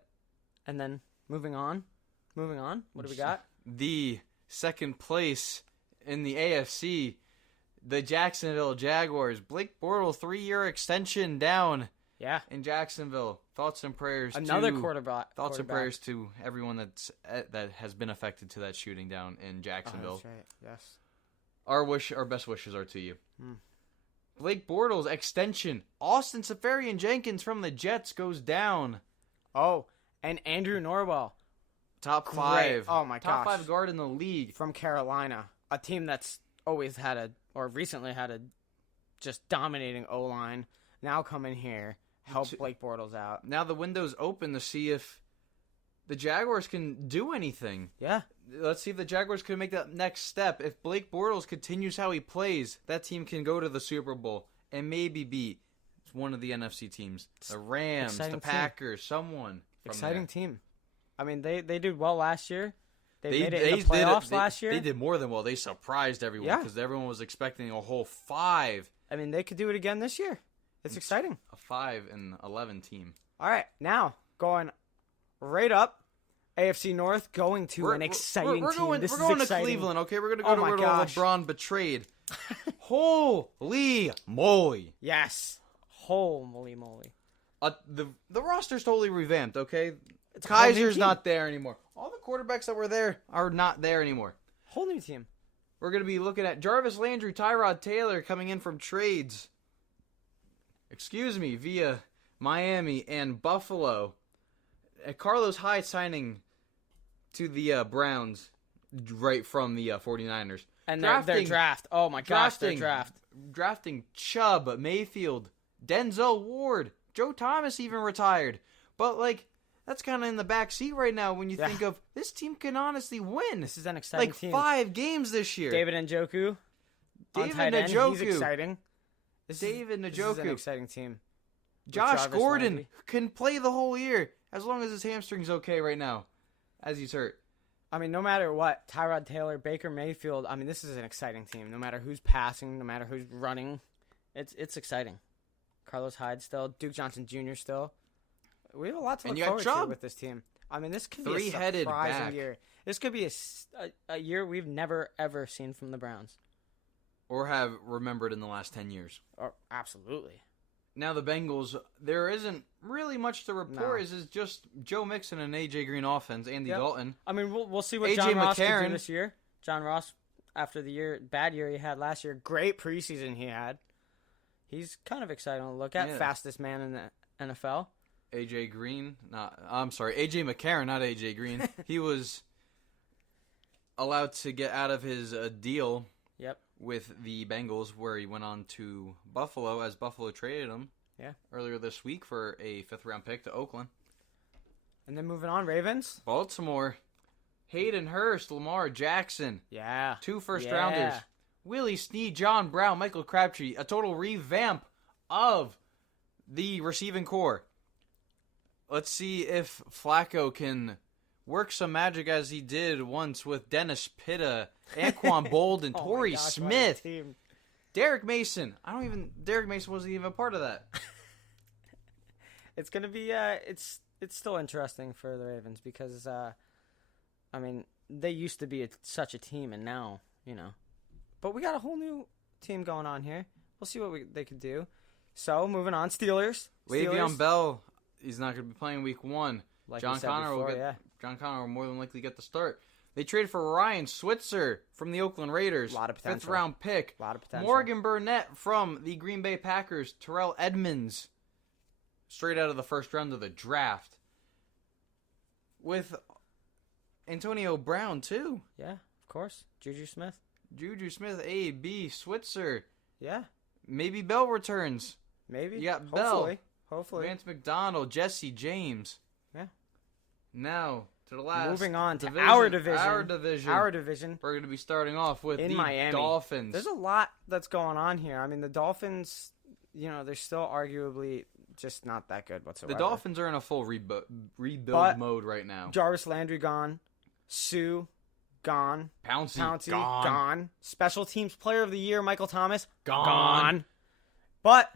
And then moving on. What do we got? The second place in the AFC, the Jacksonville Jaguars. Blake Bortles, 3-year extension down. Yeah. In Jacksonville. Thoughts and prayers quarterback. Thoughts and prayers to everyone that has been affected to that shooting down in Jacksonville. Oh, that's right. Yes. Our best wishes are to you. Blake Bortles extension. Austin Seferian-Jenkins from the Jets goes down. Oh, and Andrew Norwell. Top Great. 5. Oh, my Top gosh. 5 guard in the league. From Carolina. A team that's always had recently had a just dominating O-line. Now come in here, help Blake Bortles out. Now the window's open to see if the Jaguars can do anything. Yeah. Let's see if the Jaguars can make that next step. If Blake Bortles continues how he plays, that team can go to the Super Bowl and maybe beat one of the NFC teams. The Rams, the Packers, someone. Exciting team. I mean, they did well last year. They made it in the playoffs last year. They did more than well. They surprised everyone because everyone was expecting a whole 5. I mean, they could do it again this year. It's exciting. A 5-11 team. All right, now going right up. AFC North going to an exciting team. We're going to Cleveland, okay? We're going to go to where LeBron betrayed. Holy moly. Yes. Holy moly. The roster's totally revamped, okay? Kaiser's not there anymore. All the quarterbacks that were there are not there anymore. Whole new team. We're going to be looking at Jarvis Landry, Tyrod Taylor coming in from trades. Via Miami and Buffalo. Carlos Hyde signing to the Browns right from the 49ers. And their draft. Oh, my gosh, their draft. Drafting Chubb, Mayfield, Denzel Ward. Joe Thomas even retired. But, that's kind of in the back seat right now when you think of this team can honestly win. This is an exciting team. 5 games this year. David Njoku. He's exciting. This is an exciting team. Josh Gordon can play the whole year as long as his hamstring's okay right now, as he's hurt. I mean, no matter what, Tyrod Taylor, Baker Mayfield, I mean, this is an exciting team. No matter who's passing, no matter who's running, it's exciting. Carlos Hyde still, Duke Johnson Jr. still. We have a lot to look forward to with this team. I mean, this could be a surprising year. This could be a year we've never, ever seen from the Browns. Or have remembered in the last 10 years. Absolutely. Now the Bengals, there isn't really much to report. It's just Joe Mixon and A.J. Green offense, Andy Dalton. I mean, we'll see what John Ross can do this year. John Ross, after the bad year he had last year, great preseason he had. He's kind of exciting to look at. Fastest man in the NFL. A.J. McCarron, not A.J. Green. He was allowed to get out of his deal with the Bengals, where he went on to Buffalo, as Buffalo traded him earlier this week for a 5th-round pick to Oakland. And then moving on, Ravens. Baltimore. Hayden Hurst, Lamar Jackson. 2 first-rounders. Willie Snead, John Brown, Michael Crabtree. A total revamp of the receiving core. Let's see if Flacco can work some magic as he did once with Dennis Pitta, Anquan Boldin, Torrey Smith, Derek Mason. Derek Mason wasn't even a part of that. It's gonna be it's still interesting for the Ravens because I mean, they used to be such a team, and now but we got a whole new team going on here. We'll see what they could do. So moving on, Steelers. Le'Veon Bell, he's not going to be playing week 1. Like John Connor will more than likely get the start. They traded for Ryan Switzer from the Oakland Raiders. A lot of potential. 5th-round pick. A lot of potential. Morgan Burnett from the Green Bay Packers. Terrell Edmonds, straight out of the 1st round of the draft. With Antonio Brown, too. Yeah, of course. Juju Smith, A, B, Switzer. Yeah. Maybe Bell returns. Maybe. You got Hopefully. Vance McDonald, Jesse James. Yeah. Now, to the last moving on to our division. Our division. We're going to be starting off with the Miami. Dolphins. There's a lot that's going on here. I mean, the Dolphins, they're still arguably just not that good whatsoever. The Dolphins are in a full rebuild mode right now. Jarvis Landry gone. Sue gone. Pouncey gone. Special Teams Player of the Year, Michael Thomas gone. But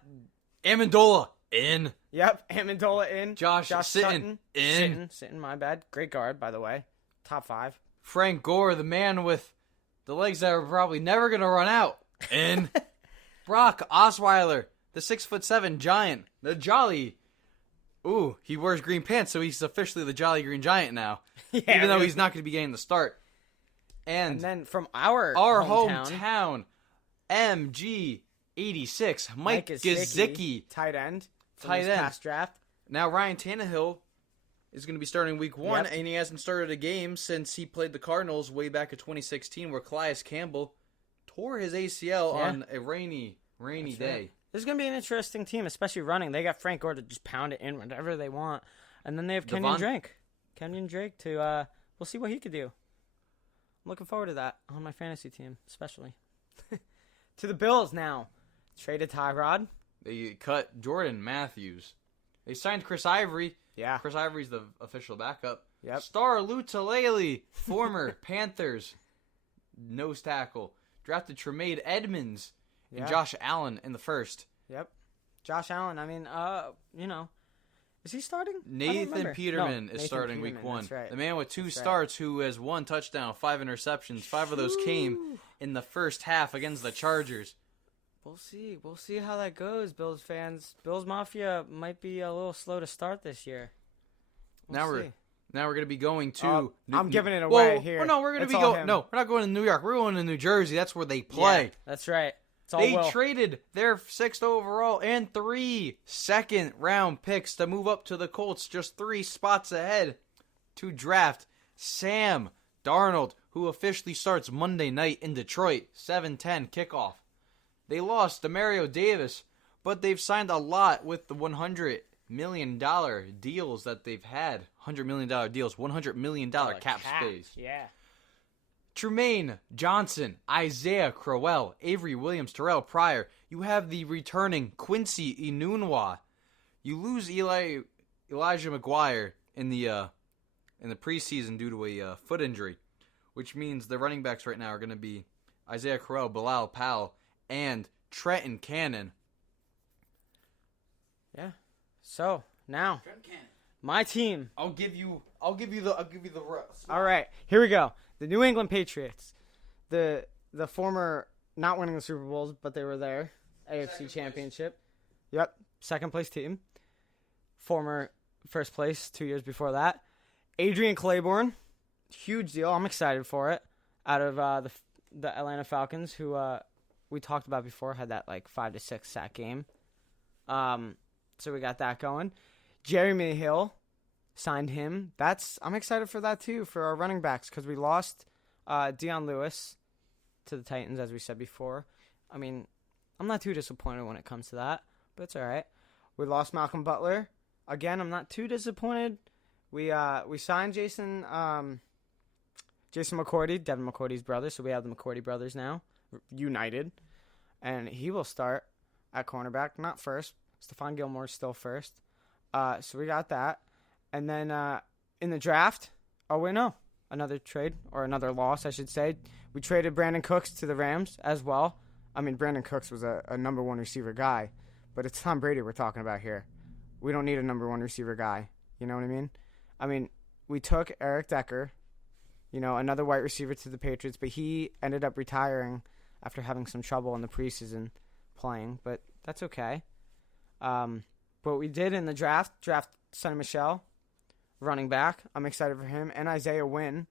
Amendola in. Yep, Amendola in. Josh Sitton in. Sitton, my bad. Great guard, by the way. Top 5. Frank Gore, the man with the legs that are probably never going to run out, in. Brock Osweiler, the 6'7" giant, the Jolly. Ooh, he wears green pants, so he's officially the Jolly Green Giant now. Even though he's not going to be getting the start. And then from our hometown, MG 86, Mike Gesicki. Tight end. From Tight this end. past draft. Now Ryan Tannehill is going to be starting week 1, Yep. and he hasn't started a game since he played the Cardinals way back in 2016, where Calais Campbell tore his ACL on a rainy That's day. right. This is going to be an interesting team, especially running. They got Frank Gore to just pound it in whenever they want. And then they have Kenyon Drake. Kenyon Drake to, we'll see what he could do. I'm looking forward to that on my fantasy team, especially. To the Bills now. Traded Tyrod. They cut Jordan Matthews. They signed Chris Ivory. Yeah. Chris Ivory's the official backup. Yep. Star Lutulele, former Panthers nose tackle. Drafted Tremaine Edmonds and Josh Allen in the first. Yep. Josh Allen, I mean, is he starting? Nathan Peterman is starting week 1. That's right. The man with 2 starts who has 1 touchdown, 5 interceptions. 5 of those came in the first half against the Chargers. We'll see. We'll see how that goes, Bills fans. Bills Mafia might be a little slow to start this year. Now we're going to be going to. I'm giving it away here. Well, no, we're going to be going. No, we're not going to New York. We're going to New Jersey. That's where they play. Yeah, that's right. It's all they traded their 6th overall and 3 second-round picks to move up to the Colts, just 3 spots ahead, to draft Sam Darnold, who officially starts Monday night in Detroit, 7:10 kickoff. They lost Demario Davis, but they've signed a lot with the $100 million deals that they've had. $100 million deals, $100 million cap space. Yeah. Trumaine Johnson, Isaiah Crowell, Avery Williams, Terrell Pryor. You have the returning Quincy Enunwa. You lose Elijah McGuire in the preseason due to a foot injury, which means the running backs right now are going to be Isaiah Crowell, Bilal Powell, and Trenton Cannon. Yeah. So now, my team. I'll give you the rest. All right, here we go. The New England Patriots, the former not winning the Super Bowls, but they were there. AFC Championship. Yep, second place team. Former first place 2 years before that. Adrian Claiborne, huge deal. I'm excited for it. Out of the Atlanta Falcons, who we talked about before, had that like 5 to 6 sack game. So we got that going. Jeremy Hill, signed him. I'm excited for that too, for our running backs, because we lost Deion Lewis to the Titans, as we said before. I mean, I'm not too disappointed when it comes to that, but it's all right. We lost Malcolm Butler. Again, I'm not too disappointed. We signed Jason McCourty, Devin McCourty's brother, so we have the McCourty brothers now, united, and he will start at cornerback, not first. Stephon Gilmore's still first. So we got that. And then in the draft, another trade, or another loss, I should say. We traded Brandon Cooks to the Rams as well. I mean, Brandon Cooks was a number 1 receiver guy, but it's Tom Brady we're talking about here. We don't need a number 1 receiver guy. You know what I mean? I mean, we took Eric Decker, another white receiver to the Patriots, but he ended up retiring after having some trouble in the preseason playing, but that's okay. But we did in the draft Sonny Michel, running back. I'm excited for him. And Isaiah Wynn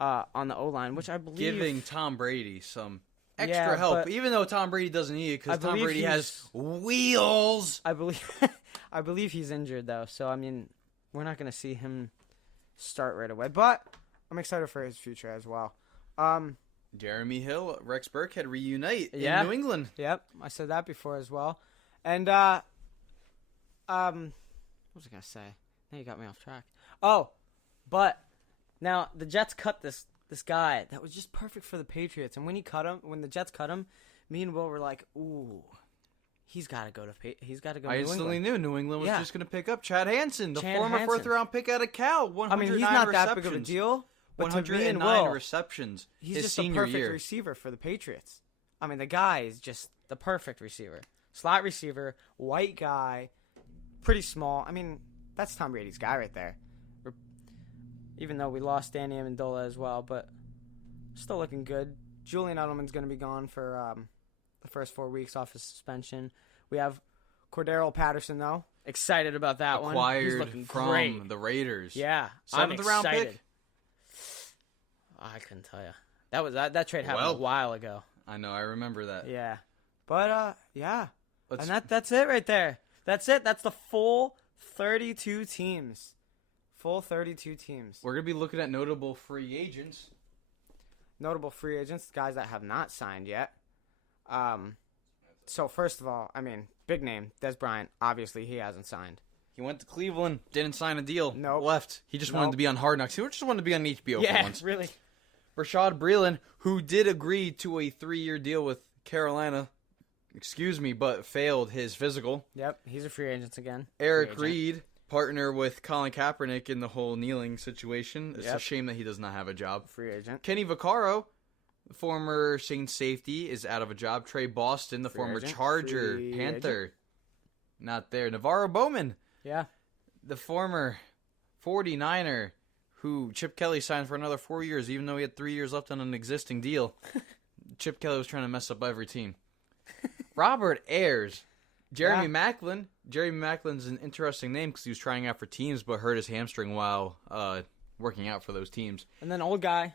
on the O-line, which I believe... Giving Tom Brady some extra help, even though Tom Brady doesn't need it, because Tom Brady has wheels. I believe he's injured, though. So, I mean, we're not going to see him start right away. But I'm excited for his future as well. Jeremy Hill, Rex Burkhead reunite in New England. Yep, I said that before as well. And, what was I going to say? Now you got me off track. Oh, but now the Jets cut this guy that was just perfect for the Patriots. And when the Jets cut him, me and Will were like, ooh, he's got to go to New England. I instantly knew New England was just going to pick up Chad Hansen, the former Hansen. 4th-round pick out of Cal. 109 he's not receptions. that big of a deal. But 109 receptions. He's his just a senior perfect year. receiver for the Patriots. I mean, the guy is just the perfect receiver. Slot receiver, white guy, pretty small. I mean, that's Tom Brady's guy right there. Even though we lost Danny Amendola as well, but still looking good. Julian Edelman's going to be gone for the first 4 weeks off his suspension. We have Cordero Patterson, though. Excited about that one. He's looking from great. the Raiders. Yeah, 7th round pick. I couldn't tell you. That trade happened a while ago. I know. I remember that. Yeah. But yeah, and that's it right there. That's it. That's the full 32 teams. Full 32 teams. We're gonna be looking at notable free agents. Notable free agents, guys that have not signed yet. So first of all, I mean, big name, Des Bryant. Obviously, he hasn't signed. He went to Cleveland, didn't sign a deal. Nope. Left. He just wanted to be on Hard Knocks. He just wanted to be on HBO for once. Yeah, really. Rashad Breeland, who did agree to a 3-year deal with Carolina, but failed his physical. Yep, he's a free agent again. Eric Reed, partner with Colin Kaepernick in the whole kneeling situation. It's a shame that he does not have a job. Free agent. Kenny Vaccaro, the former Saints safety, is out of a job. Trey Boston, the former Charger, Panther, not there. Navarro Bowman, the former 49er, who Chip Kelly signed for another 4 years, even though he had 3 years left on an existing deal. Chip Kelly was trying to mess up every team. Robert Ayers. Jeremy Maclin. Jeremy Maclin's an interesting name because he was trying out for teams but hurt his hamstring while working out for those teams. And then old guy.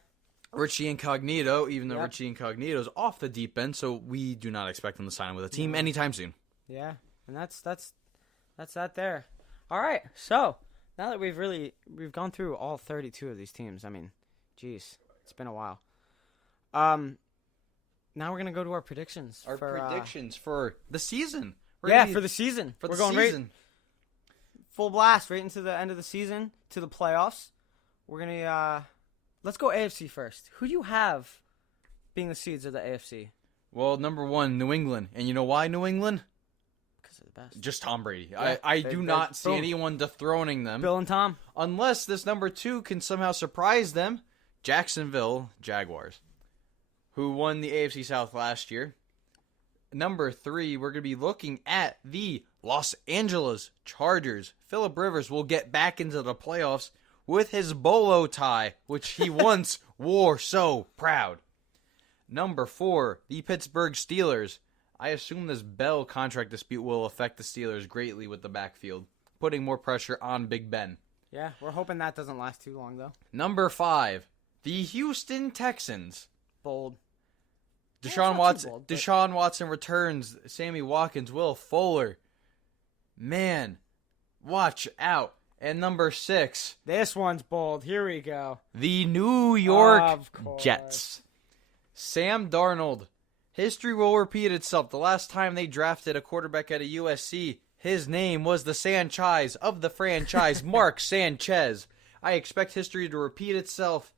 Richie Incognito, even though Richie Incognito's off the deep end, so we do not expect him to sign with a team anytime soon. Yeah, and that's that there. All right, so now that we've gone through all 32 of these teams, I mean, geez, it's been a while. Now we're gonna go to our predictions. Predictions for the season. For the season. We're going season. Right full blast right into the end of the season to the playoffs. We're gonna let's go AFC first. Who do you have being the seeds of the AFC? Well, number 1, New England, and you know why New England? Because they're the best. Just Tom Brady. Yeah, I do not see anyone dethroning them. Bill and Tom. Unless this number 2 can somehow surprise them. Jacksonville Jaguars, who won the AFC South last year. Number 3, we're going to be looking at the Los Angeles Chargers. Phillip Rivers will get back into the playoffs with his bolo tie, which he once wore so proud. Number 4, the Pittsburgh Steelers. I assume this Bell contract dispute will affect the Steelers greatly with the backfield, putting more pressure on Big Ben. Yeah, we're hoping that doesn't last too long, though. Number 5, the Houston Texans. Bold. Deshaun Watson returns. Sammy Watkins, Will Fuller. Man, watch out. And number 6. This one's bold. Here we go. The New York Jets. Sam Darnold. History will repeat itself. The last time they drafted a quarterback at a USC, his name was the Sanchez of the franchise, Mark Sanchez. I expect history to repeat itself,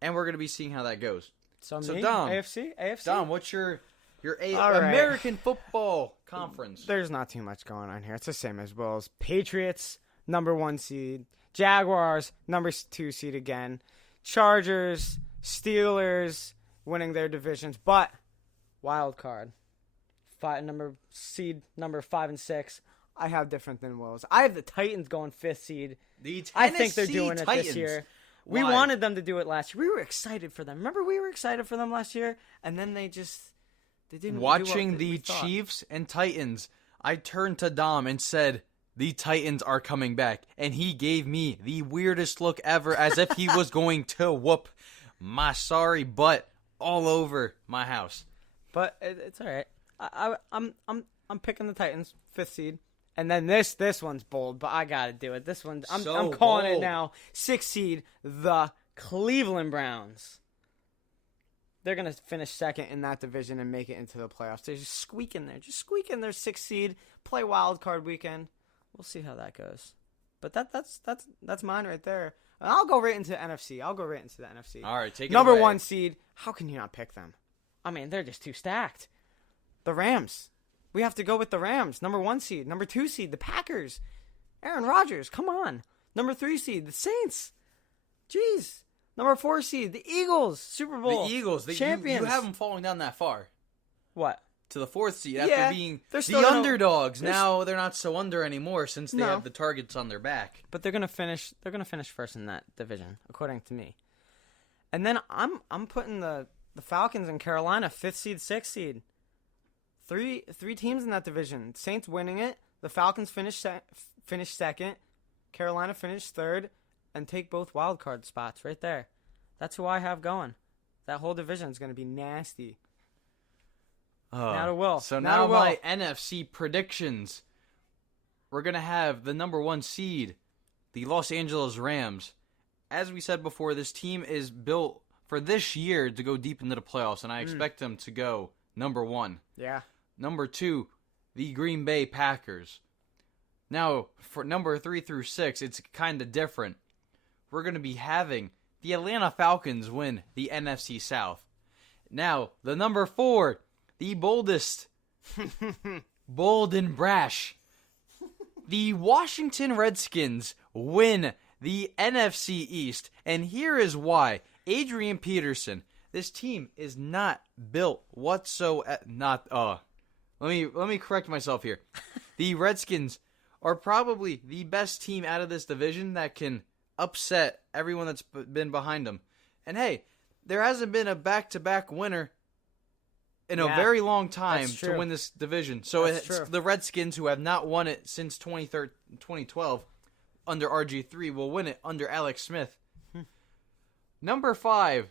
and we're going to be seeing how that goes. So Dom, AFC? Dom, what's your American football conference? There's not too much going on here. It's the same as Will's. Patriots, number 1 seed. Jaguars, number 2 seed again. Chargers, Steelers, winning their divisions. But, wild card. Number 5 and 6. I have different than Will's. I have the Titans going 5th seed. I think they're doing it this year. We wanted them to do it last year. We were excited for them. Remember, we were excited for them last year, and then they didn't. Watching the Chiefs and Titans, I turned to Dom and said, "The Titans are coming back," and he gave me the weirdest look ever, as if he was going to whoop my sorry butt all over my house. But it's all right. I'm picking the Titans, 5th seed. And then this one's bold, but I gotta do it. This one, I'm calling it now. 6th seed, the Cleveland Browns. They're gonna finish 2nd in that division and make it into the playoffs. They're just squeaking there, 6th seed. Play wild card weekend. We'll see how that goes. But that's mine right there. And I'll go right into the NFC. All right, take it Number away. 1 seed. How can you not pick them? I mean, they're just too stacked. The Rams. We have to go with the Rams. Number 1 seed. Number 2 seed, the Packers. Aaron Rodgers, come on. Number 3 seed, the Saints. Jeez. Number 4 seed, the Eagles. Super Bowl. The Eagles. Champions. You have them falling down that far. What? To the 4th seed after being the underdogs. Now they're not so under anymore since they have the targets on their back. But they're gonna finish first in that division, according to me. And then I'm putting the Falcons in Carolina, 5th seed, 6th seed. Three teams in that division. Saints winning it. The Falcons finish 2nd. Carolina finished 3rd, and take both wild card spots right there. That's who I have going. That whole division is going to be nasty. Now to Will. So now now to Will. my NFC predictions. We're going to have the number 1 seed, the Los Angeles Rams. As we said before, this team is built for this year to go deep into the playoffs, and I expect them to go number 1. Yeah. Number 2, the Green Bay Packers. Now, for number 3 through 6, it's kind of different. We're going to be having the Atlanta Falcons win the NFC South. Now, the number 4, the boldest, bold and brash, the Washington Redskins win the NFC East. And here is why. Adrian Peterson, this team is not built whatsoever. Let me correct myself here. The Redskins are probably the best team out of this division that can upset everyone that's been behind them. And hey, there hasn't been a back-to-back winner in a very long time to win this division. So it's the Redskins, who have not won it since 2012 under RG3, will win it under Alex Smith. Number 5,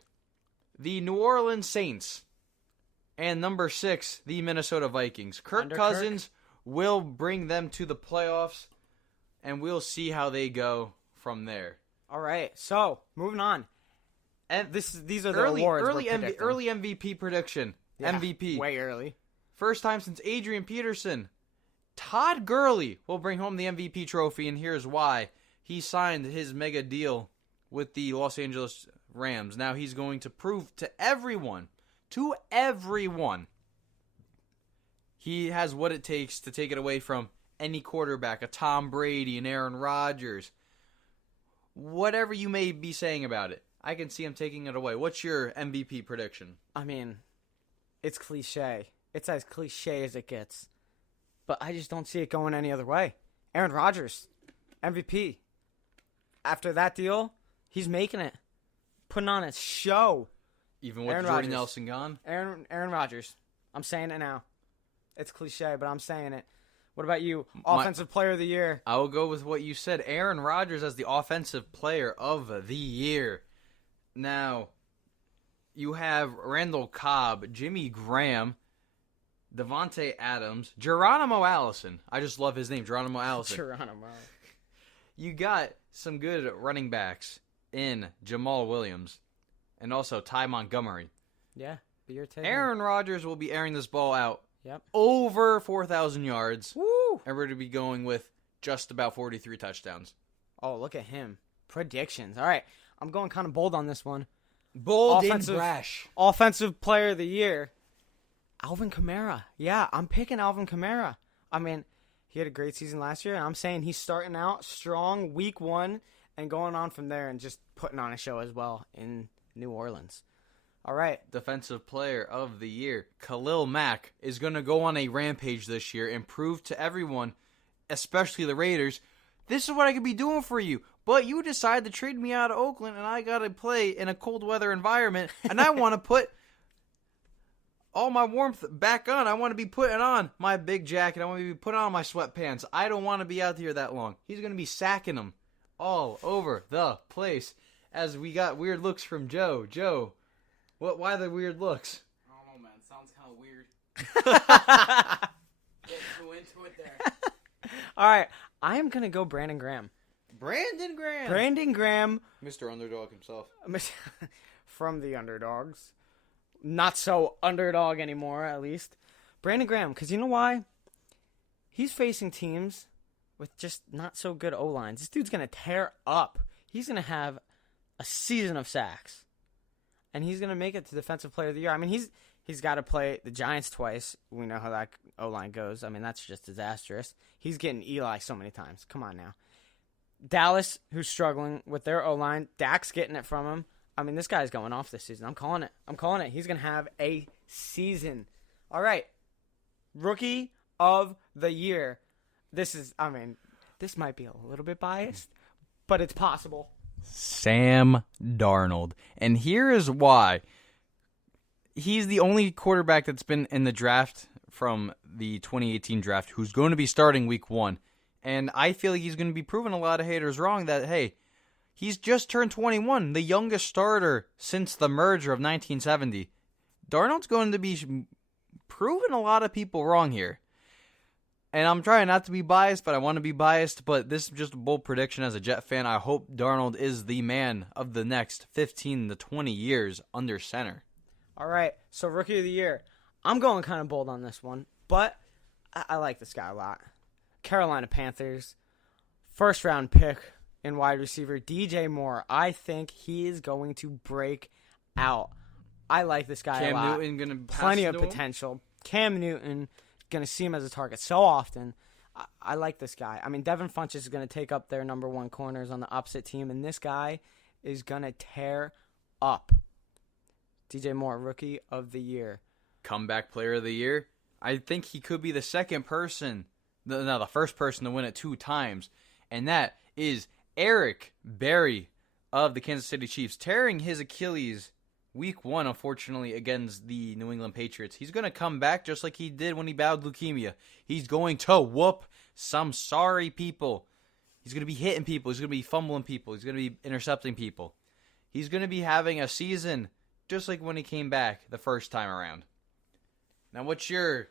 the New Orleans Saints. And number 6, the Minnesota Vikings. Kirk Cousins will bring them to the playoffs, and we'll see how they go from there. All right, so moving on. And these are the awards early MVP prediction. Yeah, MVP. Way early. First time since Adrian Peterson. Todd Gurley will bring home the MVP trophy, and here's why. He signed his mega deal with the Los Angeles Rams. Now he's going to prove to everyone, he has what it takes to take it away from any quarterback, a Tom Brady, an Aaron Rodgers. Whatever you may be saying about it, I can see him taking it away. What's your MVP prediction? I mean, it's cliche. It's as cliche as it gets. But I just don't see it going any other way. Aaron Rodgers, MVP. After that deal, he's making it. Putting on a show. Even with Jordy Nelson gone? Aaron Rodgers. I'm saying it now. It's cliche, but I'm saying it. What about you? Offensive Player of the Year. I will go with what you said. Aaron Rodgers as the Offensive Player of the Year. Now, you have Randall Cobb, Jimmy Graham, Devontae Adams, Geronimo Allison. I just love his name, Geronimo Allison. Geronimo. You got some good running backs in Jamal Williams and also Ty Montgomery. Yeah, but you're taking Aaron Rodgers will be airing this ball out. Yep. Over 4,000 yards. Woo! And we're going to be going with just about 43 touchdowns. Oh, look at him. Predictions. All right. I'm going kind of bold on this one. Bold and brash. Offensive Player of the Year. Alvin Kamara. Yeah, I'm picking Alvin Kamara. I mean, he had a great season last year, and I'm saying he's starting out strong week 1 and going on from there and just putting on a show as well in New Orleans. All right. Defensive Player of the Year. Khalil Mack is going to go on a rampage this year and prove to everyone, especially the Raiders, this is what I could be doing for you. But you decided to trade me out of Oakland, and I got to play in a cold weather environment, and I want to put all my warmth back on. I want to be putting on my big jacket. I want to be putting on my sweatpants. I don't want to be out here that long. He's going to be sacking them all over the place. As we got weird looks from Joe. Joe, why the weird looks? I don't know, man. Sounds kind of weird. Get too into it there. All right. I am going to go Brandon Graham. Brandon Graham. Mr. Underdog himself. From the Underdogs. Not so underdog anymore, at least. Brandon Graham, because you know why? He's facing teams with just not so good O-lines. This dude's going to tear up. He's going to have a season of sacks. And he's going to make it to Defensive Player of the Year. I mean, he's got to play the Giants twice. We know how that O-line goes. I mean, that's just disastrous. He's getting Eli so many times. Come on now. Dallas, who's struggling with their O-line. Dak's getting it from him. I mean, this guy's going off this season. I'm calling it. He's going to have a season. All right. Rookie of the Year. This might be a little bit biased, but it's possible. Sam Darnold. And here is why. He's the only quarterback that's been in the draft from the 2018 draft who's going to be starting week 1. And I feel like he's going to be proving a lot of haters wrong that, hey, he's just turned 21, the youngest starter since the merger of 1970. Darnold's going to be proven a lot of people wrong here. And I'm trying not to be biased, but I want to be biased. But this is just a bold prediction as a Jet fan. I hope Darnold is the man of the next 15 to 20 years under center. All right, so Rookie of the Year. I'm going kind of bold on this one, but I like this guy a lot. Carolina Panthers, first-round pick in wide receiver, DJ Moore. I think he is going to break out. I like this guy a lot. Cam Newton going to Plenty of potential. Cam Newton going to see him as a target so often. I like this guy. I mean, Devin Funchess is going to take up their number one corners on the opposite team, and this guy is going to tear up. DJ Moore, Rookie of the Year. Comeback Player of the Year. I think he could be the second person, the first person to win it 2 times, and that is Eric Berry of the Kansas City Chiefs, tearing his Achilles Week 1, unfortunately, against the New England Patriots. He's going to come back just like he did when he battled leukemia. He's going to whoop some sorry people. He's going to be hitting people. He's going to be fumbling people. He's going to be intercepting people. He's going to be having a season just like when he came back the first time around. Now, what's your...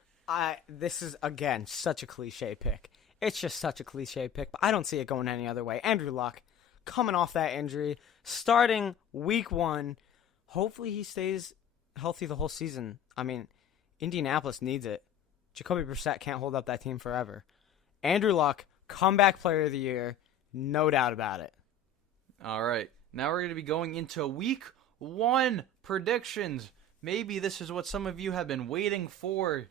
This is, again, such a cliche pick. It's just such a cliche pick, but I don't see it going any other way. Andrew Luck, coming off that injury, starting Week 1. Hopefully he stays healthy the whole season. I mean, Indianapolis needs it. Jacoby Brissett can't hold up that team forever. Andrew Luck, comeback player of the year, no doubt about it. All right. Now we're going to be going into Week 1 predictions. Maybe this is what some of you have been waiting for,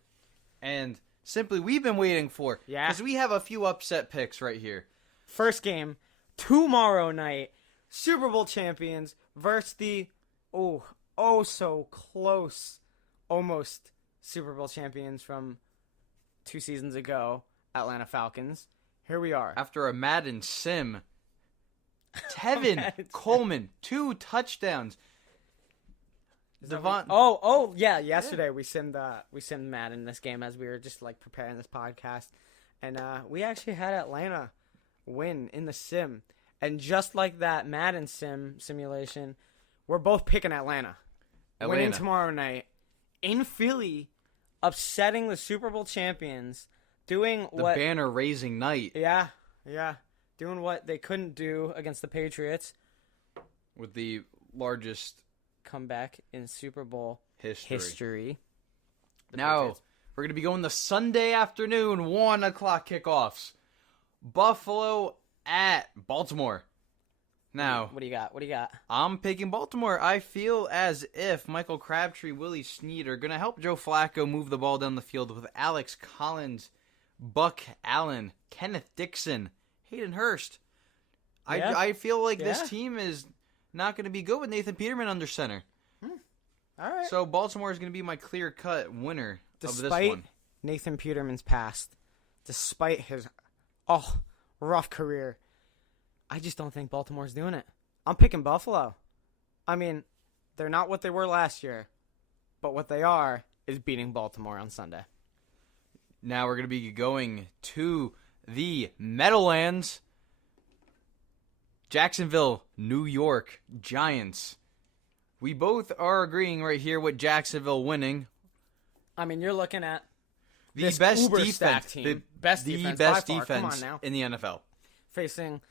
and simply we've been waiting for. Yeah. Because we have a few upset picks right here. First game, tomorrow night, Super Bowl champions versus the, so close, almost Super Bowl champions from 2 seasons ago, Atlanta Falcons. Here we are. After a Madden sim, Tevin Coleman, 2 touchdowns. Devon. Yesterday we simmed Madden in this game as we were just like preparing this podcast, and we actually had Atlanta win in the sim. And just like that Madden simulation, we're both picking Atlanta. Winning tomorrow night in Philly, upsetting the Super Bowl champions, doing the banner raising night. Yeah, doing what they couldn't do against the Patriots with the largest comeback in Super Bowl history. Now, Patriots. we're going to be going the Sunday afternoon, 1 o'clock kickoffs. Buffalo at Baltimore. Now, what do you got? I'm picking Baltimore. I feel as if Michael Crabtree, Willie Snead are going to help Joe Flacco move the ball down the field with Alex Collins, Buck Allen, Kenneth Dixon, Hayden Hurst. Yeah. I feel like this team is not going to be good with Nathan Peterman under center. All right. So Baltimore is going to be my clear-cut winner of this one. Despite Nathan Peterman's past, despite his rough career, I just don't think Baltimore's doing it. I'm picking Buffalo. I mean, they're not what they were last year, but what they are is beating Baltimore on Sunday. Now we're going to be going to the Meadowlands. Jacksonville, New York Giants. We both are agreeing right here with Jacksonville winning. I mean, you're looking at the this best uber-stacked defense, team. Best defense in the NFL. Facing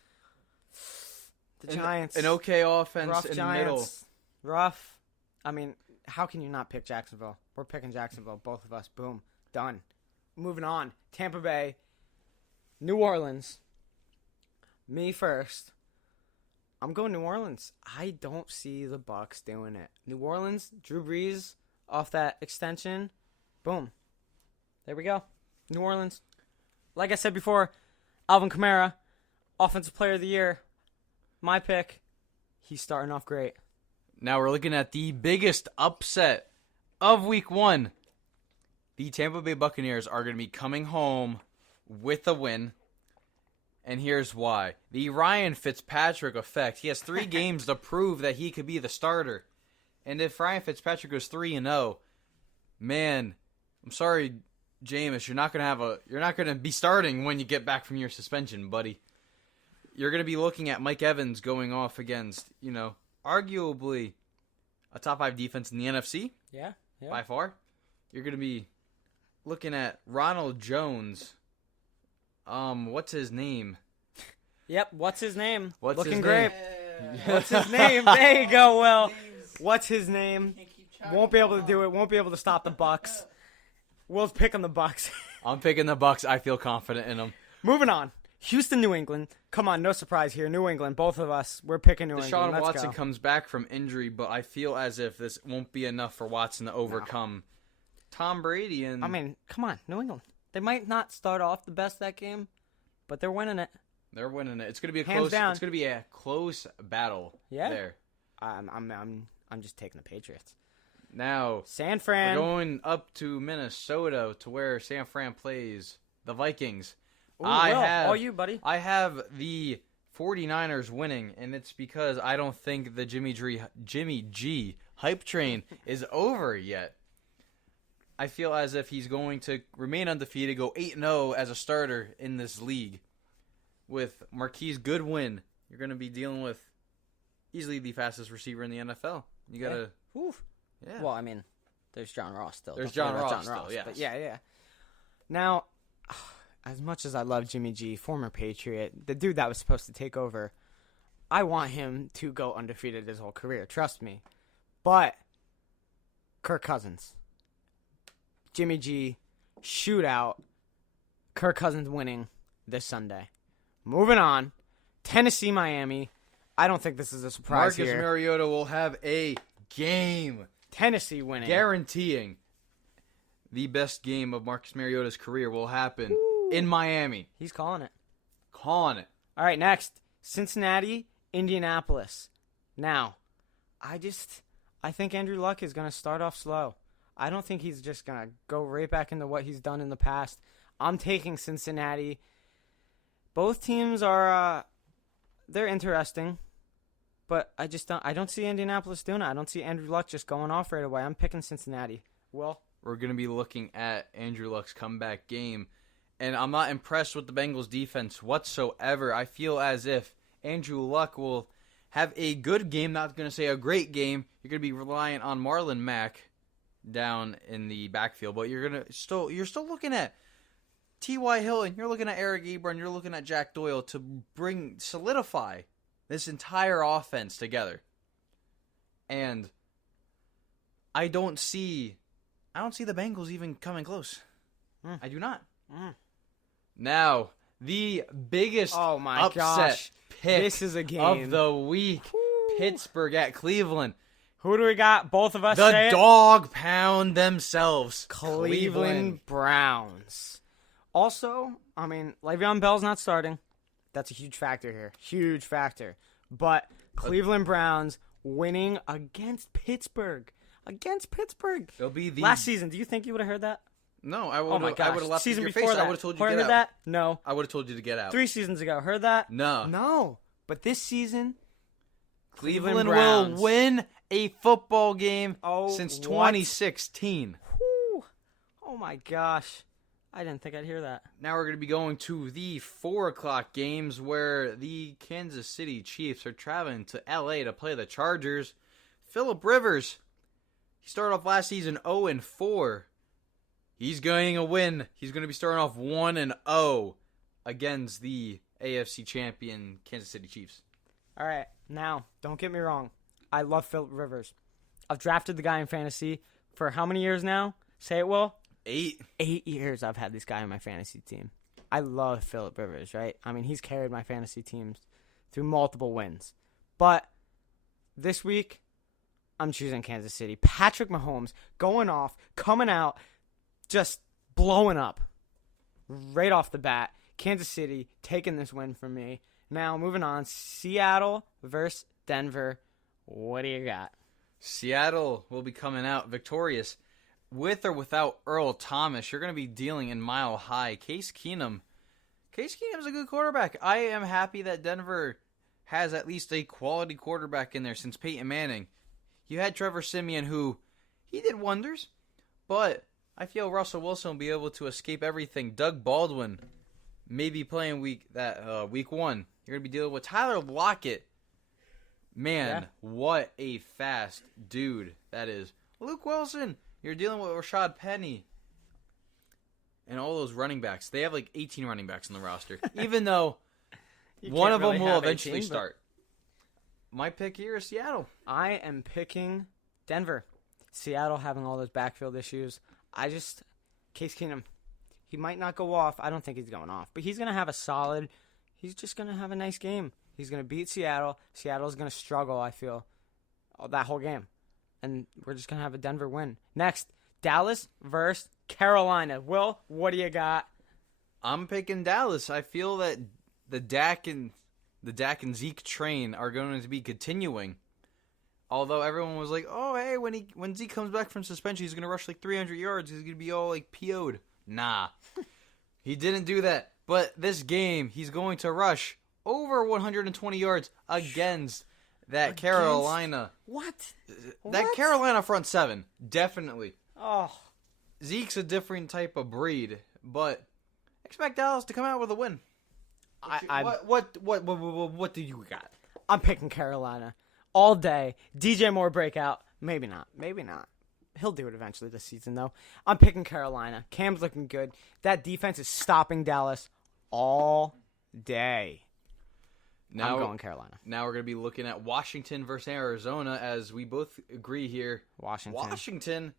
the Giants. An okay offense rough in Giants, the middle. Rough. I mean, how can you not pick Jacksonville? We're picking Jacksonville, both of us. Boom. Done. Moving on. Tampa Bay, New Orleans. Me first. I'm going New Orleans. I don't see the Bucs doing it. New Orleans, Drew Brees off that extension. Boom. There we go. New Orleans. Like I said before, Alvin Kamara, Offensive Player of the Year. My pick. He's starting off great. Now we're looking at the biggest upset of Week 1. The Tampa Bay Buccaneers are going to be coming home with a win. And here's why. The Ryan Fitzpatrick effect. He has 3 games to prove that he could be the starter. And if Ryan Fitzpatrick goes 3-0, man, I'm sorry, Jameis, you're not going to be starting when you get back from your suspension, buddy. You're going to be looking at Mike Evans going off against, arguably a top 5 defense in the NFC. Yeah. By far. You're going to be looking at Ronald Jones. What's his name? Yep, what's his name? What's Looking his great. name? What's his name? There you go, Will. What's his name? Can't keep track Won't be of able to them do all. it. Won't be able to stop the Bucks. Will's picking the Bucks. I'm picking the Bucks. I feel confident in them. Moving on. Houston, New England. Come on, no surprise here. New England, both of us, we're picking New England. Deshaun Let's Watson go. comes back from injury, but I feel as if this won't be enough for Watson to overcome Tom Brady. And I mean, come on, New England. They might not start off the best that game, but they're winning it. they're winning it. It's going to be a Hands close. down. It's going to be a close battle. Yeah. There. I'm just taking the Patriots. Now San we're Fran. going up to Minnesota to where San Fran plays the Vikings. Ooh, I Will, have all you, buddy. I have the 49ers winning, and it's because I don't think the Jimmy G hype train is over yet. I feel as if he's going to remain undefeated, go 8-0 as a starter in this league. With Marquise Goodwin, you're going to be dealing with easily the fastest receiver in the NFL. You got to... Oof. Yeah. Well, I mean, there's John Ross still. There's Don't John forget about Ross still, yes. But yeah. Now, as much as I love Jimmy G, former Patriot, the dude that was supposed to take over, I want him to go undefeated his whole career. Trust me. But Kirk Cousins, Jimmy G, shootout, Kirk Cousins winning this Sunday. Moving on, Tennessee, Miami. I don't think this is a surprise Marcus here. Mariota will have a game. Tennessee winning. Guaranteeing the best game of Marcus Mariota's career will happen in Miami. He's calling it. Calling it. All right, next, Cincinnati, Indianapolis. Now, I think Andrew Luck is going to start off slow. I don't think he's just going to go right back into what he's done in the past. I'm taking Cincinnati. Both teams are, they're interesting, but I don't see Indianapolis doing it. I don't see Andrew Luck just going off right away. I'm picking Cincinnati. Will? We're going to be looking at Andrew Luck's comeback game, and I'm not impressed with the Bengals' defense whatsoever. I feel as if Andrew Luck will have a good game, not going to say a great game. You're going to be reliant on Marlon Mack down in the backfield, but you're still looking at T.Y. Hilton, you're looking at Eric Ebron, you're looking at Jack Doyle to solidify this entire offense together. And I don't see the Bengals even coming close. I do not. Now, the biggest Oh my upset gosh. pick This is a game. of the week. Pittsburgh at Cleveland. Who do we got? Both of us The say it? dog pound themselves. Cleveland Browns. Also, I mean, Le'Veon Bell's not starting. That's a huge factor here. Huge factor. But Cleveland Browns winning against Pittsburgh. They'll be the Last season, do you think you would have heard that? No, I Oh would my have gosh. left Season it in your before face. that. I would have told you to Heard get out. that? No. I would have told you to get out. 3 seasons ago. Heard that? No. No. But this season, Cleveland Browns. will win a football game since what? 2016. Whew. Oh my gosh. I didn't think I'd hear that. Now we're going to be going to the 4 o'clock games where the Kansas City Chiefs are traveling to LA to play the Chargers. Phillip Rivers, he started off last season 0-4. He's going to win. He's going to be starting off 1-0 against the AFC champion Kansas City Chiefs. All right, now, don't get me wrong. I love Phillip Rivers. I've drafted the guy in fantasy for how many years now? Say it, Will. 8. 8 years I've had this guy on my fantasy team. I love Phillip Rivers, right? I mean, he's carried my fantasy teams through multiple wins. But this week, I'm choosing Kansas City. Patrick Mahomes going off, coming out, just blowing up right off the bat. Kansas City taking this win from me. Now, moving on, Seattle versus Denver. What do you got? Seattle will be coming out victorious. With or without Earl Thomas, you're going to be dealing in Mile High. Case Keenum. Case Keenum's a good quarterback. I am happy that Denver has at least a quality quarterback in there since Peyton Manning. You had Trevor Siemian, who he did wonders, but I feel Russell Wilson will be able to escape everything. Doug Baldwin may be playing week 1. You're going to be dealing with Tyler Lockett. Man, What a fast dude that is. Luke Wilson, you're dealing with Rashad Penny. and all those running backs. They have like 18 running backs on the roster. Even though You one can't of them really will have eventually 18, but start. My pick here is Seattle. I am picking Denver. Seattle having all those backfield issues. Case Keenum, he might not go off. I don't think he's going off. But he's going to have he's just going to have a nice game. He's going to beat Seattle. Seattle's going to struggle, I feel, that whole game. And we're just going to have a Denver win. Next, Dallas versus Carolina. Will, what do you got? I'm picking Dallas. I feel that the Dak and Zeke train are going to be continuing. Although everyone was like, "Oh, hey, when Zeke comes back from suspension, he's going to rush like 300 yards. He's going to be all like PO'd." Nah, he didn't do that. But this game, he's going to rush over 120 yards against that Carolina. What? That Carolina front seven, definitely. Oh, Zeke's a different type of breed, but expect Dallas to come out with a win. What do you got? I'm picking Carolina all day. DJ Moore breakout. Maybe not. He'll do it eventually this season, though. I'm picking Carolina. Cam's looking good. That defense is stopping Dallas all day. I'm going Carolina. Now we're going to be looking at Washington versus Arizona, as we both agree here. Washington.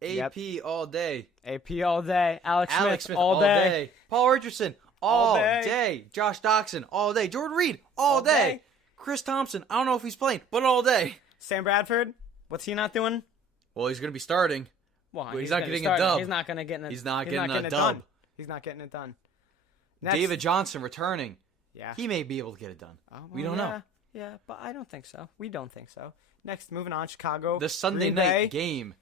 AP all day. AP all day. Alex Smith all day. day. Paul Richardson all day. Josh Doxson all day. Jordan Reed all day. Chris Thompson, I don't know if he's playing, but all day. Sam Bradford, what's he not doing? Well, he's going to be starting. Well, he's not getting a dub. He's not going to get He's not getting a dub. Done. He's not getting it done. Next. David Johnson returning. Yeah. He may be able to get it done. Oh, well, we don't know. Yeah, but I don't think so. We don't think so. Next, moving on, Chicago. The Sunday Green night Bay. game.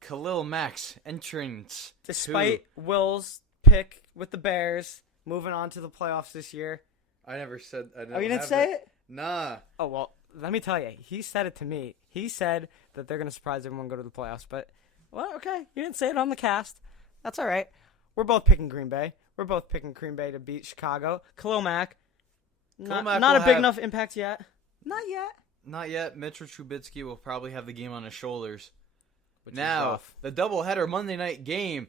Khalil Mack's entrance. Despite Will's pick with the Bears, moving on to the playoffs this year. I never said. Oh, you didn't say it? Nah. Oh, well, let me tell you. He said it to me. He said that they're going to surprise everyone and go to the playoffs. But, well, okay. You didn't say it on the cast. That's all right. We're both picking Green Bay. We're both picking Green Bay to beat Chicago. Khalil Mack. Not a big enough impact yet. Not yet. Not yet. Mitchell Trubisky will probably have the game on his shoulders. Which now, the doubleheader Monday night game.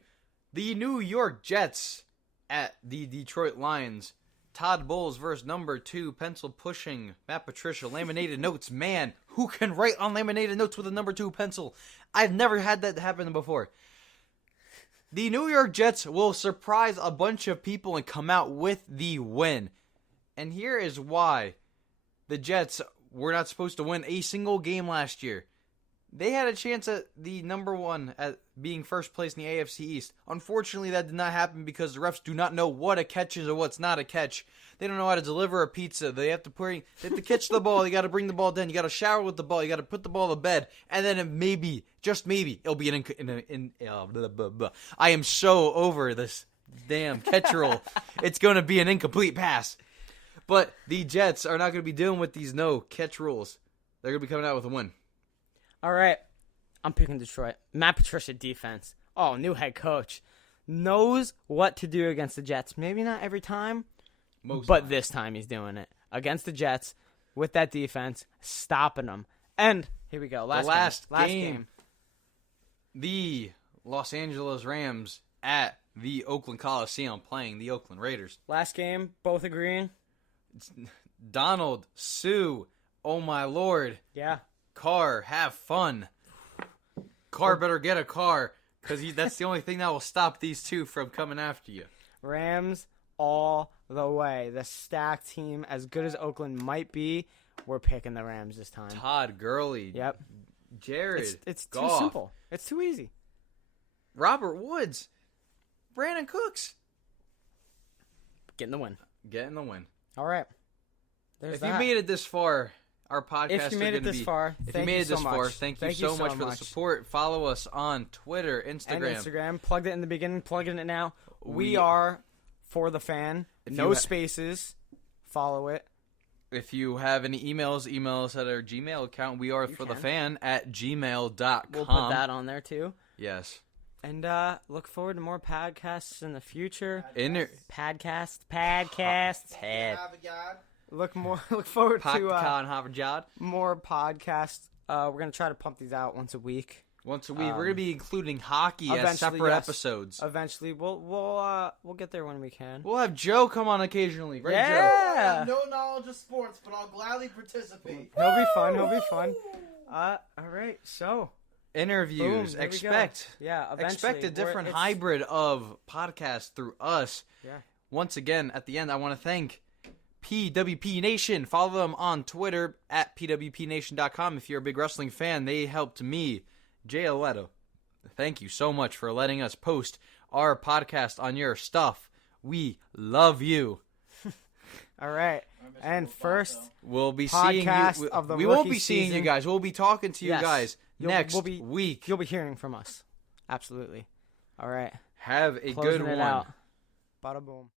The New York Jets at the Detroit Lions. Todd Bowles versus number 2, pencil pushing Matt Patricia. Laminated notes. Man, who can write on laminated notes with a number 2 pencil? I've never had that happen before. The New York Jets will surprise a bunch of people and come out with the win. And here is why the Jets were not supposed to win a single game last year. They had a chance at the number 1 at being first place in the AFC East. Unfortunately, that did not happen because the refs do not know what a catch is or what's not a catch. They don't know how to deliver a pizza. They have to catch the ball. You got to bring the ball down. You got to shower with the ball. You got to put the ball to bed, and then just maybe, it'll be blah, blah, blah. I am so over this damn catch rule. It's going to be an incomplete pass. But the Jets are not going to be dealing with these no catch rules. They're going to be coming out with a win. All right. I'm picking Detroit. Matt Patricia defense. Oh, new head coach. Knows what to do against the Jets. Maybe not every time, but this time he's doing it. Against the Jets, with that defense, stopping them. And here we go. Last game. The Los Angeles Rams at the Oakland Coliseum playing the Oakland Raiders. Last game, both agreeing. Donald, Sue, oh my Lord. Yeah. Carr, have fun. Carr better get a car, because that's the only thing that will stop these two from coming after you. Rams all the way. The stacked team, as good as Oakland might be, we're picking the Rams this time. Todd Gurley. Yep. Jared. It's too Goff. simple. It's too easy. Robert Woods. Brandon Cooks. Getting the win. Getting the win. All right. If you made it this far, our podcast If you made it this far, thank you so much. Thank you so much for the support. Follow us on Twitter, Instagram. Plugged it in the beginning, plugged it in it now. We are ForTheFan. No spaces. Follow it. If you have any emails, email us at our Gmail account. We are ForTheFan at gmail.com. We'll put that on there too. Yes. And look forward to more podcasts in the future. Podcasts. Look forward to more podcasts. We're gonna try to pump these out once a week. Once a week. We're gonna be including hockey as eventually, separate yes. episodes. Eventually, we'll get there when we can. We'll have Joe come on occasionally, right, Joe? I Yeah, have no knowledge of sports, but I'll gladly participate. he'll be fun. He'll be fun. All right, so Interviews. boom, there we go. Expect eventually, a different hybrid of podcasts through us. Yeah. Once again, at the end, I want to thank PWP Nation. Follow them on Twitter at pwpnation.com. If you're a big wrestling fan, they helped me, Jay Aleto. Thank you so much for letting us post our podcast on your stuff. We love you. All right, and first We'll be seeing podcast you. of the We won't rookie be seeing you season. guys. We'll be talking to you Yes. guys next week. you'll be hearing from us. Absolutely. All right, Have a closing good it one. out. Bada boom.